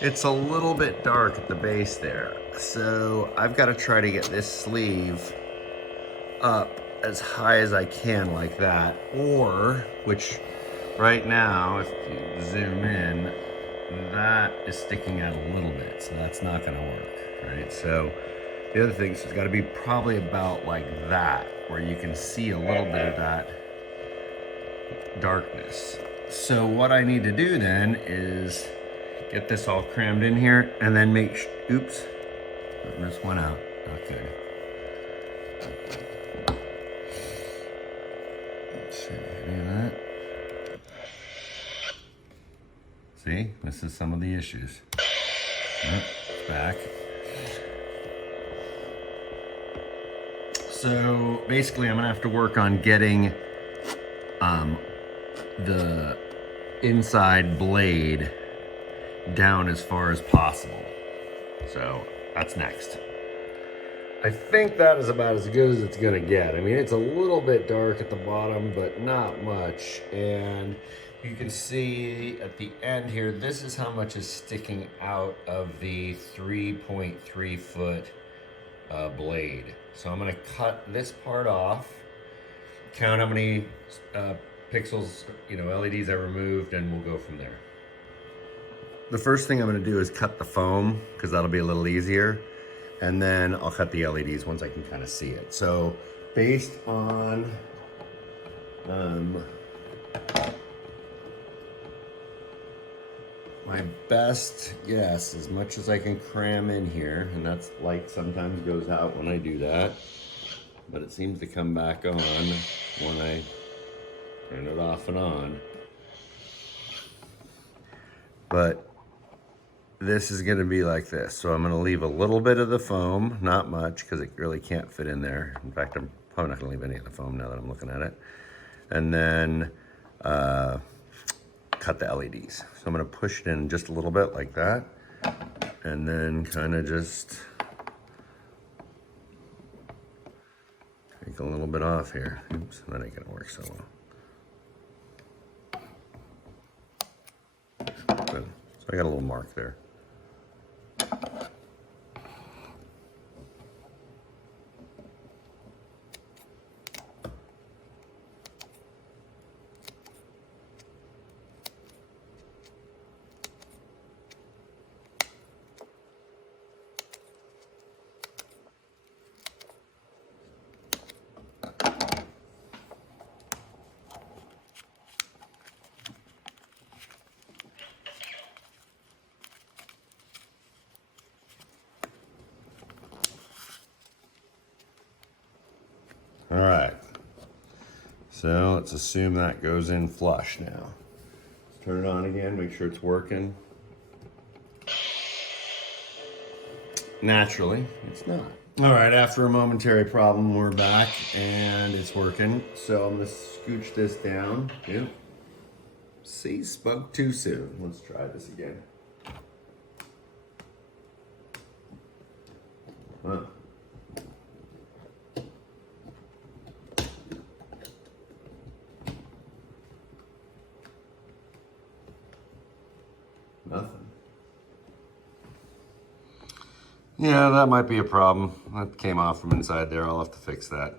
It's a little bit dark at the base there. So I've got to try to get this sleeve up as high as I can like that, or, which right now, if you zoom in, that is sticking out a little bit, so that's not gonna work, right? So the other thing is it's gotta be probably about like that, where you can see a little bit of that darkness. So what I need to do then is get this all crammed in here and then make, oops, this one out, not good. Let's see, any of that? See, this is some of the issues. Oh, it's back. So basically I'm gonna have to work on getting the inside blade down as far as possible. So that's next. I think that is about as good as it's gonna get. I mean, it's a little bit dark at the bottom, but not much. And you can see at the end here, this is how much is sticking out of the 3.3 foot blade. So I'm gonna cut this part off, count how many pixels, LEDs I removed, and we'll go from there. The first thing I'm gonna do is cut the foam, because that'll be a little easier. And then I'll cut the LEDs once I can kind of see it. So based on my best guess, as much as I can cram in here, and that's light sometimes goes out when I do that, but it seems to come back on when I turn it off and on. But this is gonna be like this. So I'm gonna leave a little bit of the foam, not much, because it really can't fit in there. In fact, I'm probably not gonna leave any of the foam now that I'm looking at it. And then cut the LEDs. So I'm gonna push it in just a little bit like that, and then kind of just take a little bit off here. Oops, that ain't gonna work so well. Good. So I got a little mark there. All right, so let's assume that goes in flush now. Let's turn it on again, make sure it's working. Naturally, it's not. All right, after a momentary problem, we're back and it's working. So I'm gonna scooch this down. Yep. See, spoke too soon. Let's try this again. Huh. Nothing. Yeah, that might be a problem. That came off from inside there. I'll have to fix that.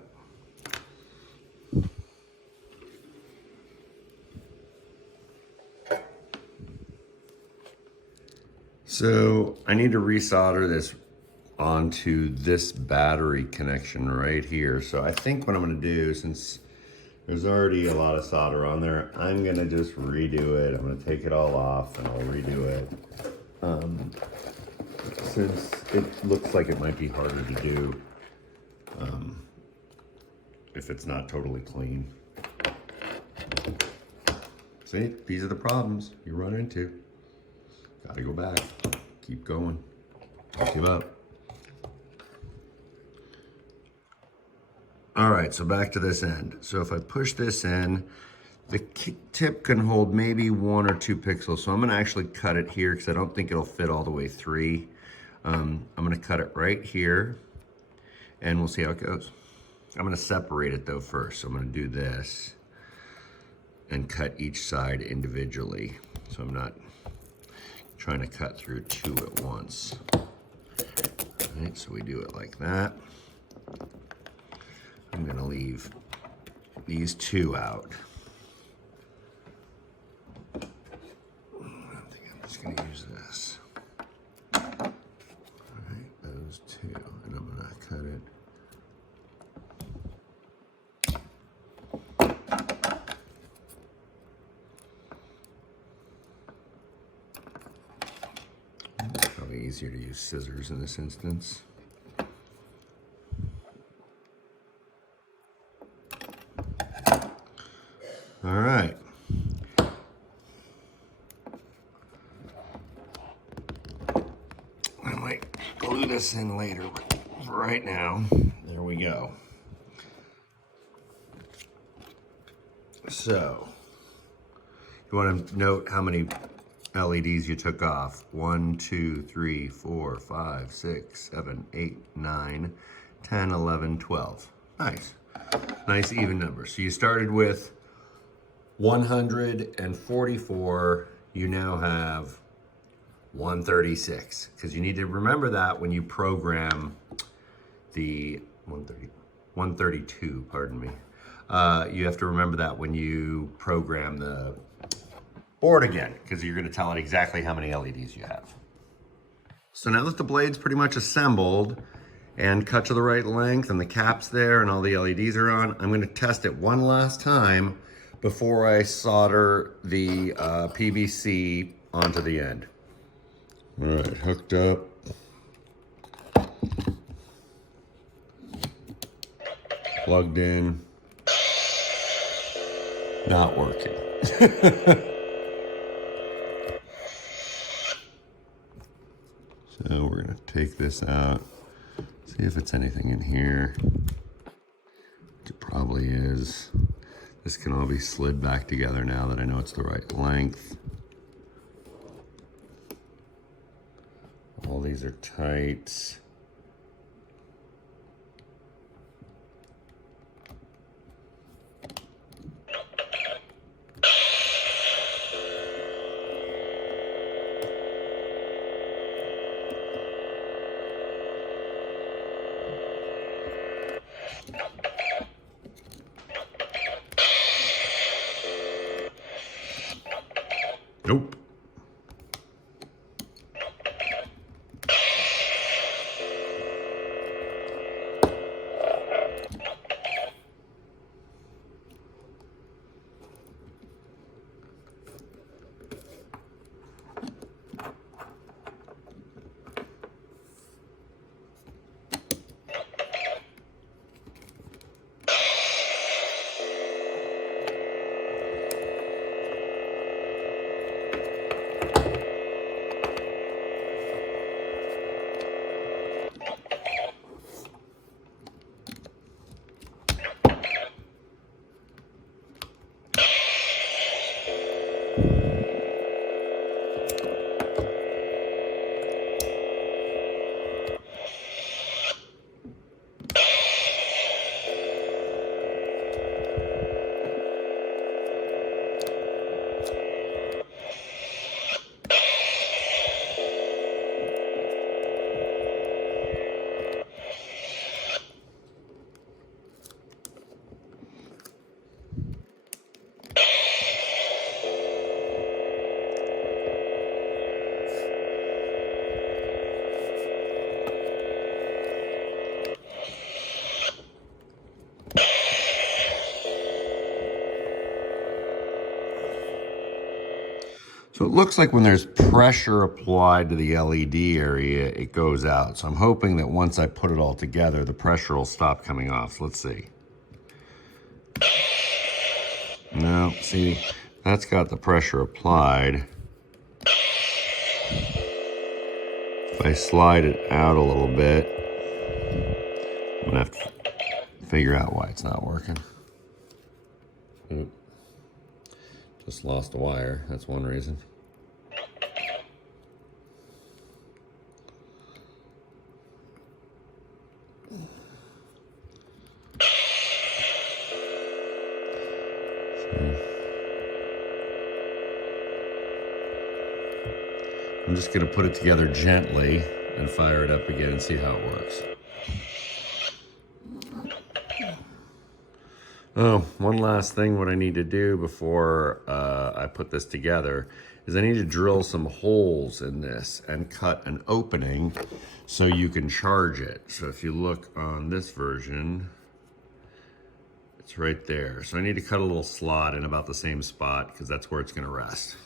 So I need to resolder this onto this battery connection right here. So I think what I'm gonna do, since there's already a lot of solder on there, I'm gonna just redo it. I'm gonna take it all off and I'll redo it. Since it looks like it might be harder to do if it's not totally clean. See, these are the problems you run into. Gotta go back, keep going, don't give up. All right, so back to this end. So if I push this in, the tip can hold maybe 1 or 2 pixels. So I'm gonna actually cut it here because I don't think it'll fit all the way 3. I'm gonna cut it right here and we'll see how it goes. I'm gonna separate it though first. So I'm gonna do this and cut each side individually. So I'm not trying to cut through 2 at once. All right, so we do it like that. I'm gonna leave these 2 out. I think I'm just gonna use this. All right, those 2, and I'm gonna cut it. It's probably easier to use scissors in this instance. All right. I might glue this in later, but for right now, there we go. So, you want to note how many LEDs you took off. 1, 2, 3, 4, 5, 6, 7, 8, 9, 10, 11, 12. Nice. Nice even number. So you started with 144, you now have 136, because you need to remember that when you program the 132, pardon me. You have to remember that when you program the board again, because you're gonna tell it exactly how many LEDs you have. So now that the blade's pretty much assembled and cut to the right length and the cap's there and all the LEDs are on, I'm gonna test it one last time before I solder the PBC onto the end. All right, hooked up. Plugged in. Not working. So we're gonna take this out, see if it's anything in here. It probably is. This can all be slid back together now that I know it's the right length. All these are tight. Nope. So it looks like when there's pressure applied to the LED area, it goes out. So I'm hoping that once I put it all together, the pressure will stop coming off. So let's see. No, see, that's got the pressure applied. If I slide it out a little bit, I'm gonna have to figure out why it's not working. Just lost a wire, that's one reason. I'm just gonna put it together gently and fire it up again and see how it works. Oh, one last thing what I need to do before I put this together is I need to drill some holes in this and cut an opening so you can charge it. So if you look on this version, it's right there. So I need to cut a little slot in about the same spot because that's where it's gonna rest.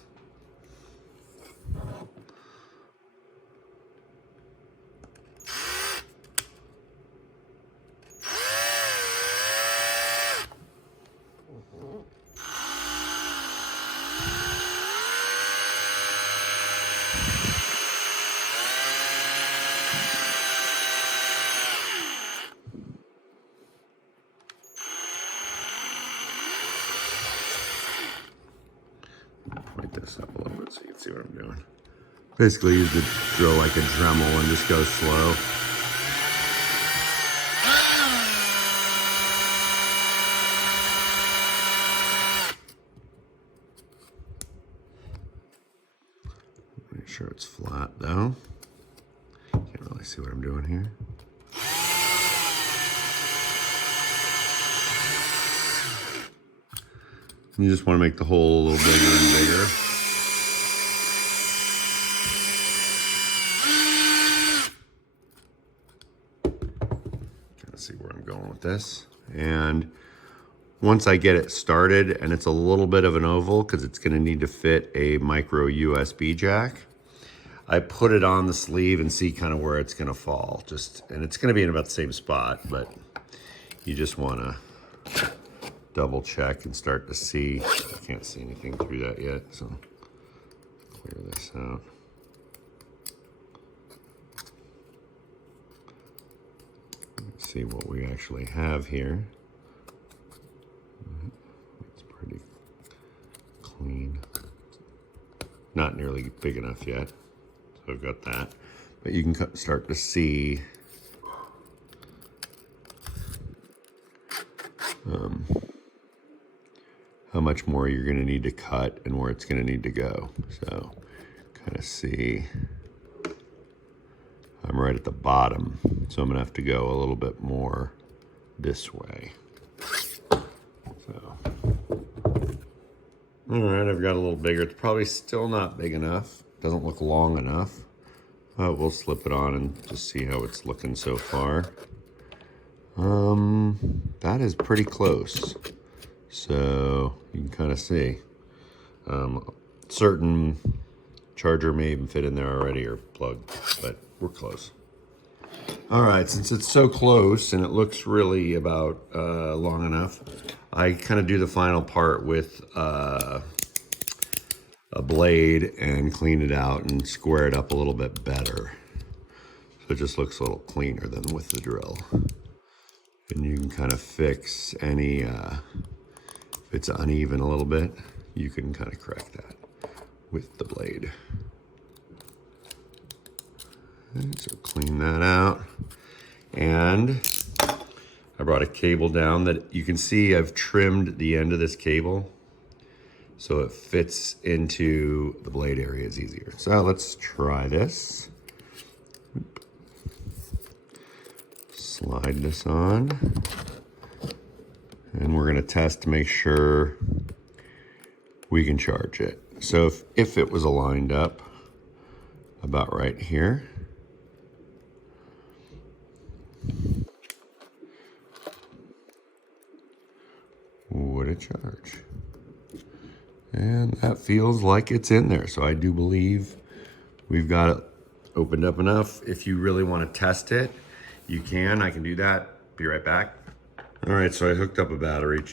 Point this up a little bit so you can see what I'm doing. Basically use the drill like a Dremel and just go slow. Make sure it's flat though. Can't really see what I'm doing here. You just want to make the hole a little bigger and bigger. Kind of see where I'm going with this. And once I get it started, and it's a little bit of an oval because it's going to need to fit a micro USB jack, I put it on the sleeve and see kind of where it's going to fall. And it's going to be in about the same spot, but you just want to double check and start to see. I can't see anything through that yet, so clear this out. Let's see what we actually have here. It's pretty clean. Not nearly big enough yet, so I've got that. But you can start to see how much more you're going to need to cut and where it's going to need to go. So kind of see, I'm right at the bottom, so I'm going to have to go a little bit more this way. So, all right, I've got a little bigger. It's probably still not big enough. Doesn't look long enough. We'll slip it on and just see how it's looking so far. That is pretty close. So you can kind of see. Certain charger may even fit in there already or plugged, but we're close. All right, since it's so close and it looks really about long enough, I kind of do the final part with a blade and clean it out and square it up a little bit better. So it just looks a little cleaner than with the drill. And you can kind of fix any, if it's uneven a little bit, you can kind of correct that with the blade. And so clean that out. And I brought a cable down that you can see I've trimmed the end of this cable so it fits into the blade areas easier. So let's try this. Slide this on. And we're gonna test to make sure we can charge it. So if it was aligned up about right here, would it charge? And that feels like it's in there. So I do believe we've got it opened up enough. If you really want to test it, you can. I can do that. Be right back. All right, so I hooked up a battery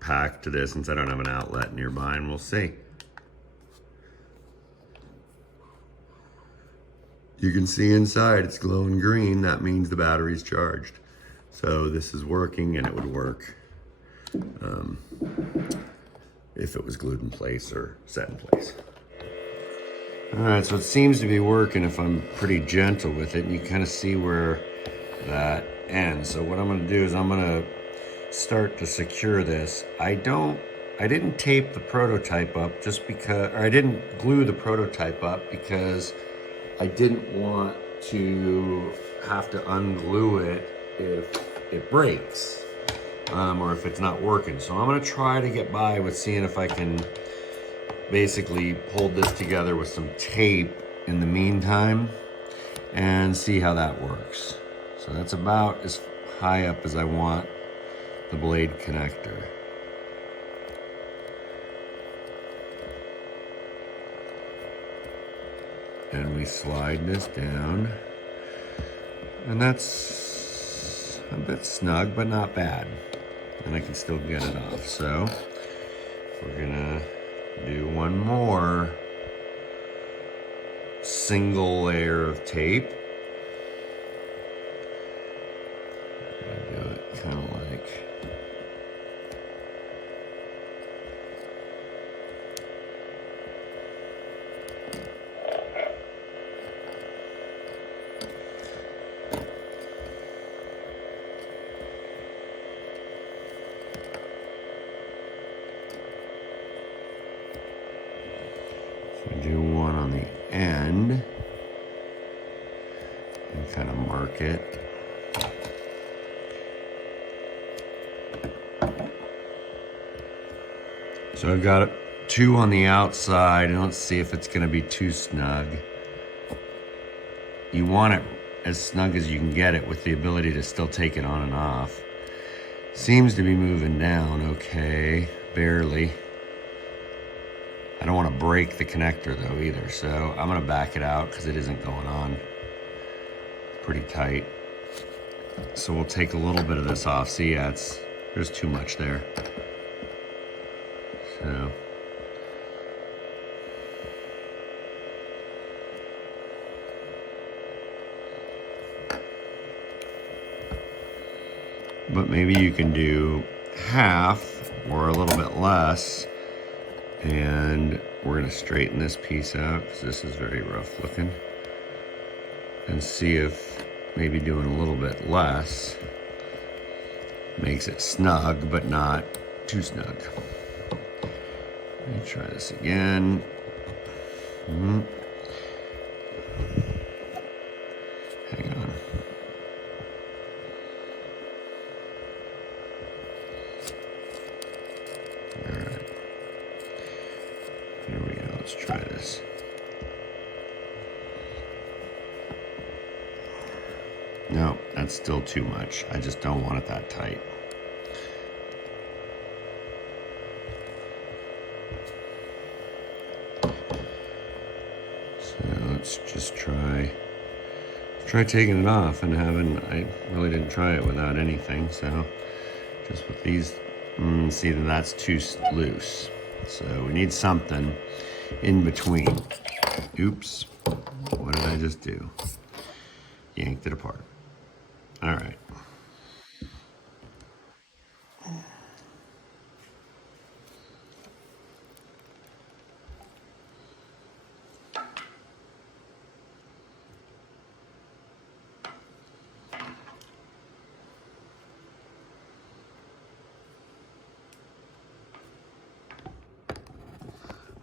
pack to this since I don't have an outlet nearby, and we'll see. You can see inside, it's glowing green. That means the battery's charged. So this is working, and it would work if it was glued in place or set in place. All right, so it seems to be working if I'm pretty gentle with it, and you kind of see where that ends. So what I'm gonna do is I'm gonna start to secure this. I didn't tape the prototype up just because, or I didn't glue the prototype up because I didn't want to have to unglue it if it breaks or if it's not working. So I'm gonna try to get by with seeing if I can basically hold this together with some tape in the meantime and see how that works. So that's about as high up as I want the blade connector. And we slide this down, and that's a bit snug, but not bad. And I can still get it off. So we're gonna do one more single layer of tape. I do it kind of like do one on the end and kind of mark it. So I've got two on the outside, and let's see if it's gonna be too snug. You want it as snug as you can get it with the ability to still take it on and off. Seems to be moving down okay, barely. I don't want to break the connector though either, so I'm gonna back it out because it isn't going on. Pretty tight. So we'll take a little bit of this off. See, yeah, there's too much there. So but maybe you can do half or a little bit less. And we're gonna straighten this piece out because this is very rough looking. And see if maybe doing a little bit less makes it snug, but not too snug. Let me try this again. Hang on. Let's try this. No, that's still too much. I just don't want it that tight. So let's just try taking it off and I really didn't try it without anything. So just with these, see that that's too loose. So we need something in between. Oops, what did I just do? Yanked it apart. All right.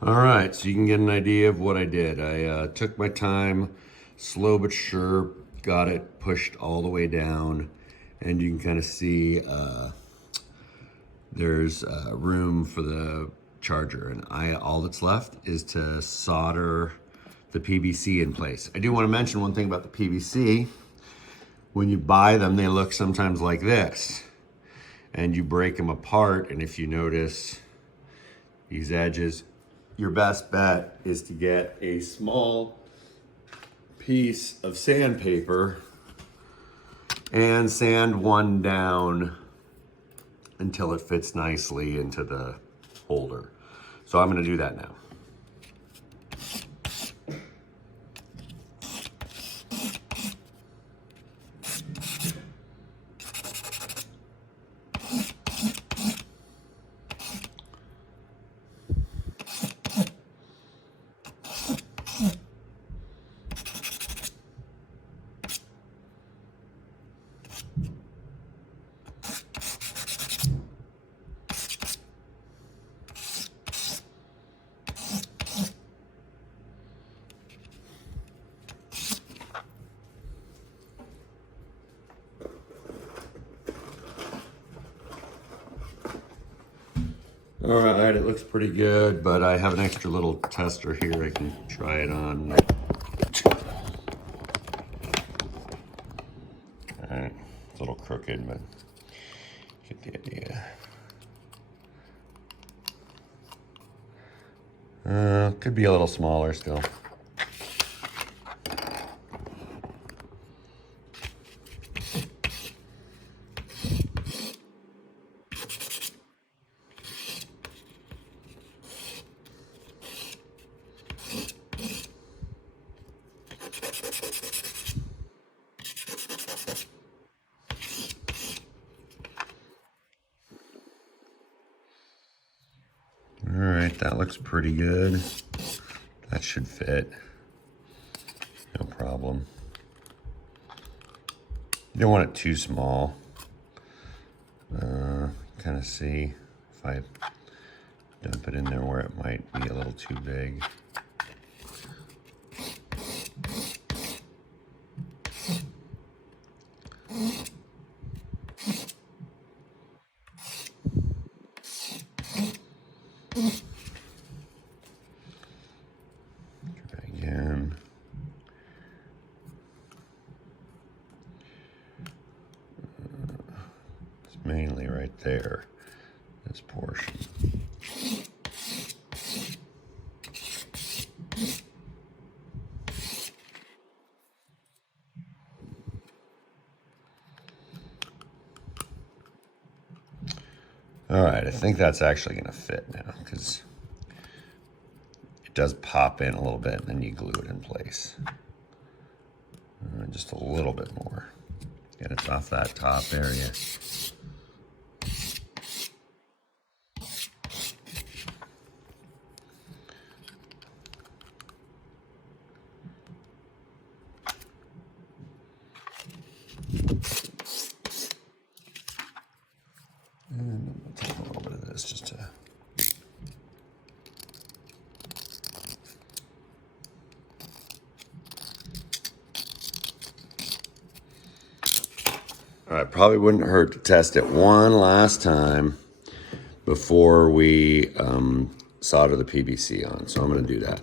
All right, so you can get an idea of what I did. I took my time, slow but sure, got it pushed all the way down, and you can kind of see there's room for the charger, and all that's left is to solder the PBC in place. I do want to mention one thing about the PBC. When you buy them, they look sometimes like this, and you break them apart, and if you notice, these edges your best bet is to get a small piece of sandpaper and sand one down until it fits nicely into the holder. So I'm gonna do that now. All right, it looks pretty good, but I have an extra little tester here. I can try it on. All right, it's a little crooked, but get the idea. Could be a little smaller still. All right, that looks pretty good. That should fit, no problem. You don't want it too small. Kind of see if I dump it in there where it might be a little too big. Try again. It's mainly right there, this portion. All right, I think that's actually gonna fit now because it does pop in a little bit and then you glue it in place. Just a little bit more. Get it off that top area. And I'll take a little bit of this just to... All right, probably wouldn't hurt to test it one last time before we solder the PBC on. So I'm gonna do that.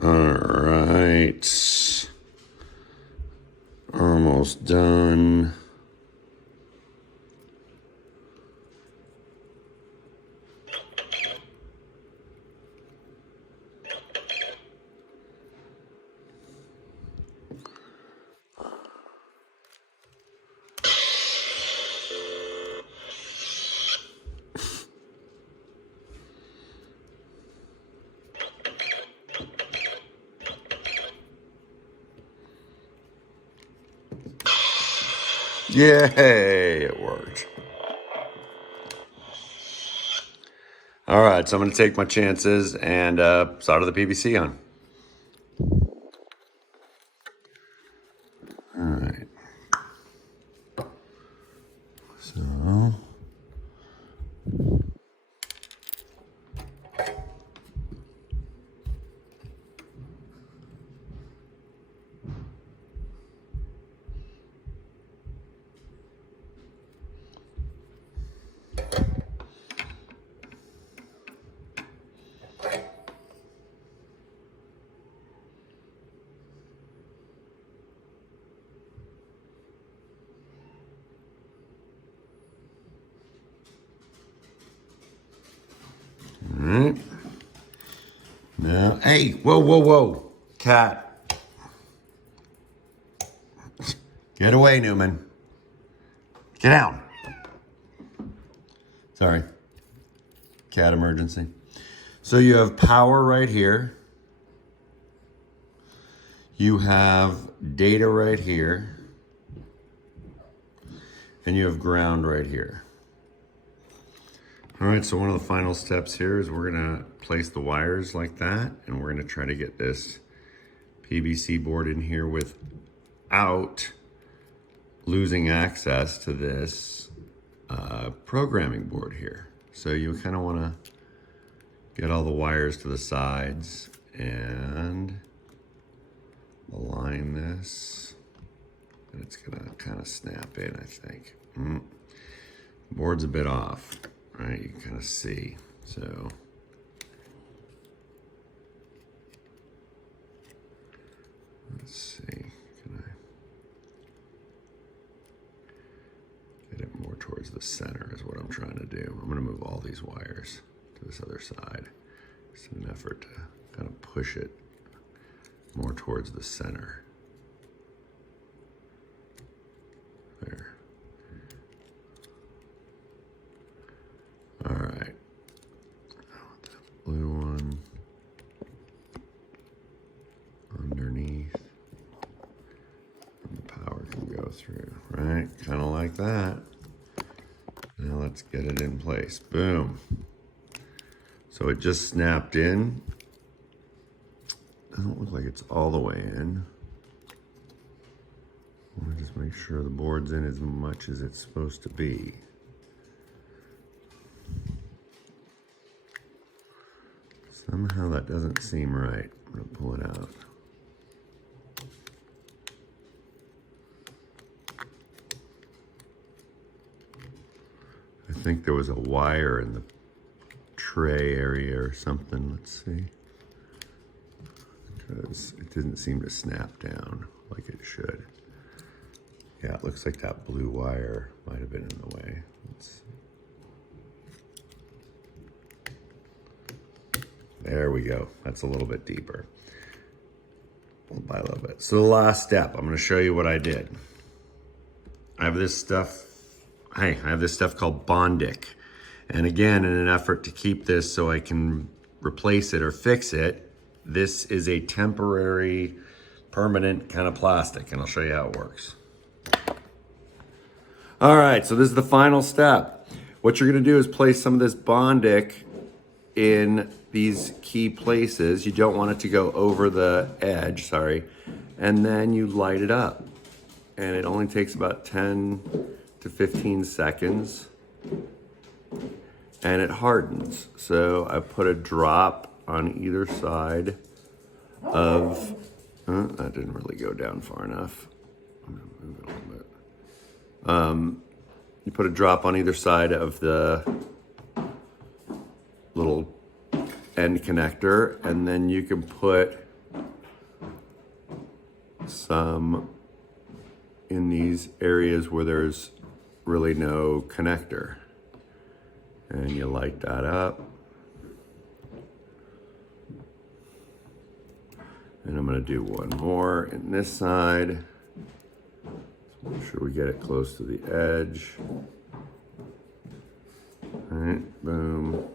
All right, almost done. Yay, it worked. All right, so I'm gonna take my chances and solder the PVC on. All right. So. right. Now, hey, whoa, whoa, whoa, cat. Get away, Newman. Get down. Sorry. Cat emergency. So you have power right here. You have data right here. And you have ground right here. All right, so one of the final steps here is we're gonna place the wires like that, and we're gonna try to get this PBC board in here without losing access to this programming board here. So you kind of wanna get all the wires to the sides and align this. And it's gonna kind of snap in, I think. Board's a bit off. Right, you can kind of see, so. Let's see, can I get it more towards the center is what I'm trying to do. I'm gonna move all these wires to this other side. It's an effort to kind of push it more towards the center. There. All right, that blue one underneath, and the power can go through, right? Kind of like that. Now let's get it in place. Boom. So it just snapped in. Doesn't look like it's all the way in. I want to just make sure the board's in as much as it's supposed to be. Somehow that doesn't seem right. I'm gonna pull it out. I think there was a wire in the tray area or something. Let's see. Because it didn't seem to snap down like it should. Yeah, it looks like that blue wire might have been in the way. Let's see. There we go. That's a little bit deeper. By a little bit. So the last step, I'm going to show you what I did. I have this stuff. I have this stuff called Bondic. And again, in an effort to keep this so I can replace it or fix it, this is a temporary, permanent kind of plastic, and I'll show you how it works. All right, so this is the final step. What you're going to do is place some of this Bondic in these key places. You don't want it to go over the edge, sorry. And then you light it up. And it only takes about 10 to 15 seconds. And it hardens. So I put a drop on either side of, that didn't really go down far enough. I'm gonna move it a little bit. You put a drop on either side of the little end connector, and then you can put some in these areas where there's really no connector. And you light that up. And I'm gonna do one more in this side. So make sure we get it close to the edge. All right, boom.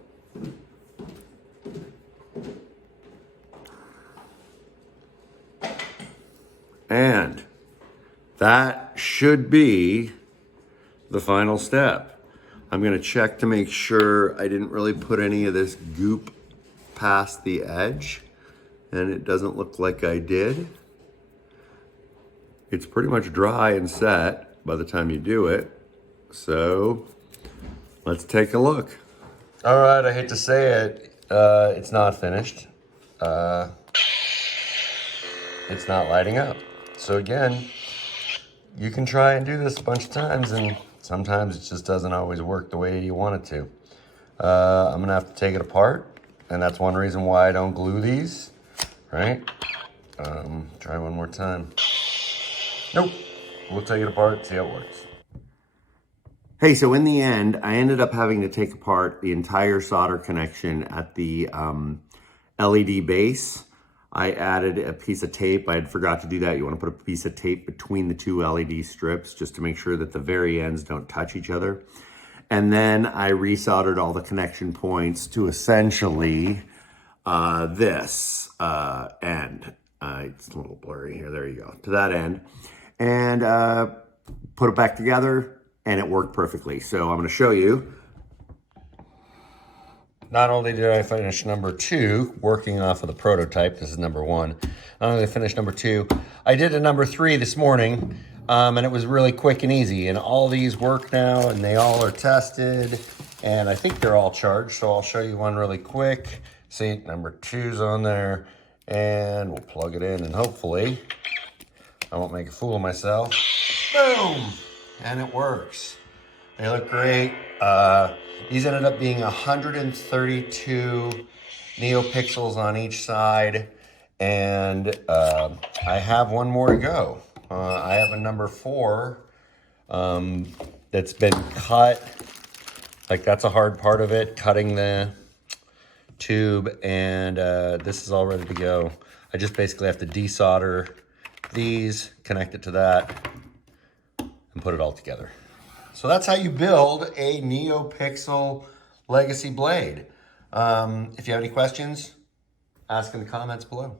And that should be the final step. I'm gonna check to make sure I didn't really put any of this goop past the edge, and it doesn't look like I did. It's pretty much dry and set by the time you do it. So let's take a look. All right, I hate to say it, it's not finished. It's not lighting up. So again, you can try and do this a bunch of times, and sometimes it just doesn't always work the way you want it to. I'm gonna have to take it apart, and that's one reason why I don't glue these, right? Try one more time. Nope, we'll take it apart, see how it works. Hey, so in the end, I ended up having to take apart the entire solder connection at the LED base. I added a piece of tape. I had forgot to do that. You want to put a piece of tape between the two LED strips just to make sure that the very ends don't touch each other. And then I resoldered all the connection points to essentially this end. It's a little blurry here. There you go. To that end. And put it back together, and it worked perfectly. So I'm going to show you. Not only did I finish number 2, working off of the prototype, this is number 1. Not only did I finish number 2, I did a number 3 this morning, and it was really quick and easy. And all these work now, and they all are tested, and I think they're all charged. So I'll show you one really quick. See, number 2's on there, and we'll plug it in, and hopefully I won't make a fool of myself. Boom! And it works. They look great. These ended up being 132 Neopixels on each side, and I have one more to go. I have a number 4 that's been cut. Like, that's a hard part of it, cutting the tube, and this is all ready to go. I just basically have to desolder these, connect it to that, and put it all together. So that's how you build a Neopixel Legacy blade. If you have any questions, ask in the comments below.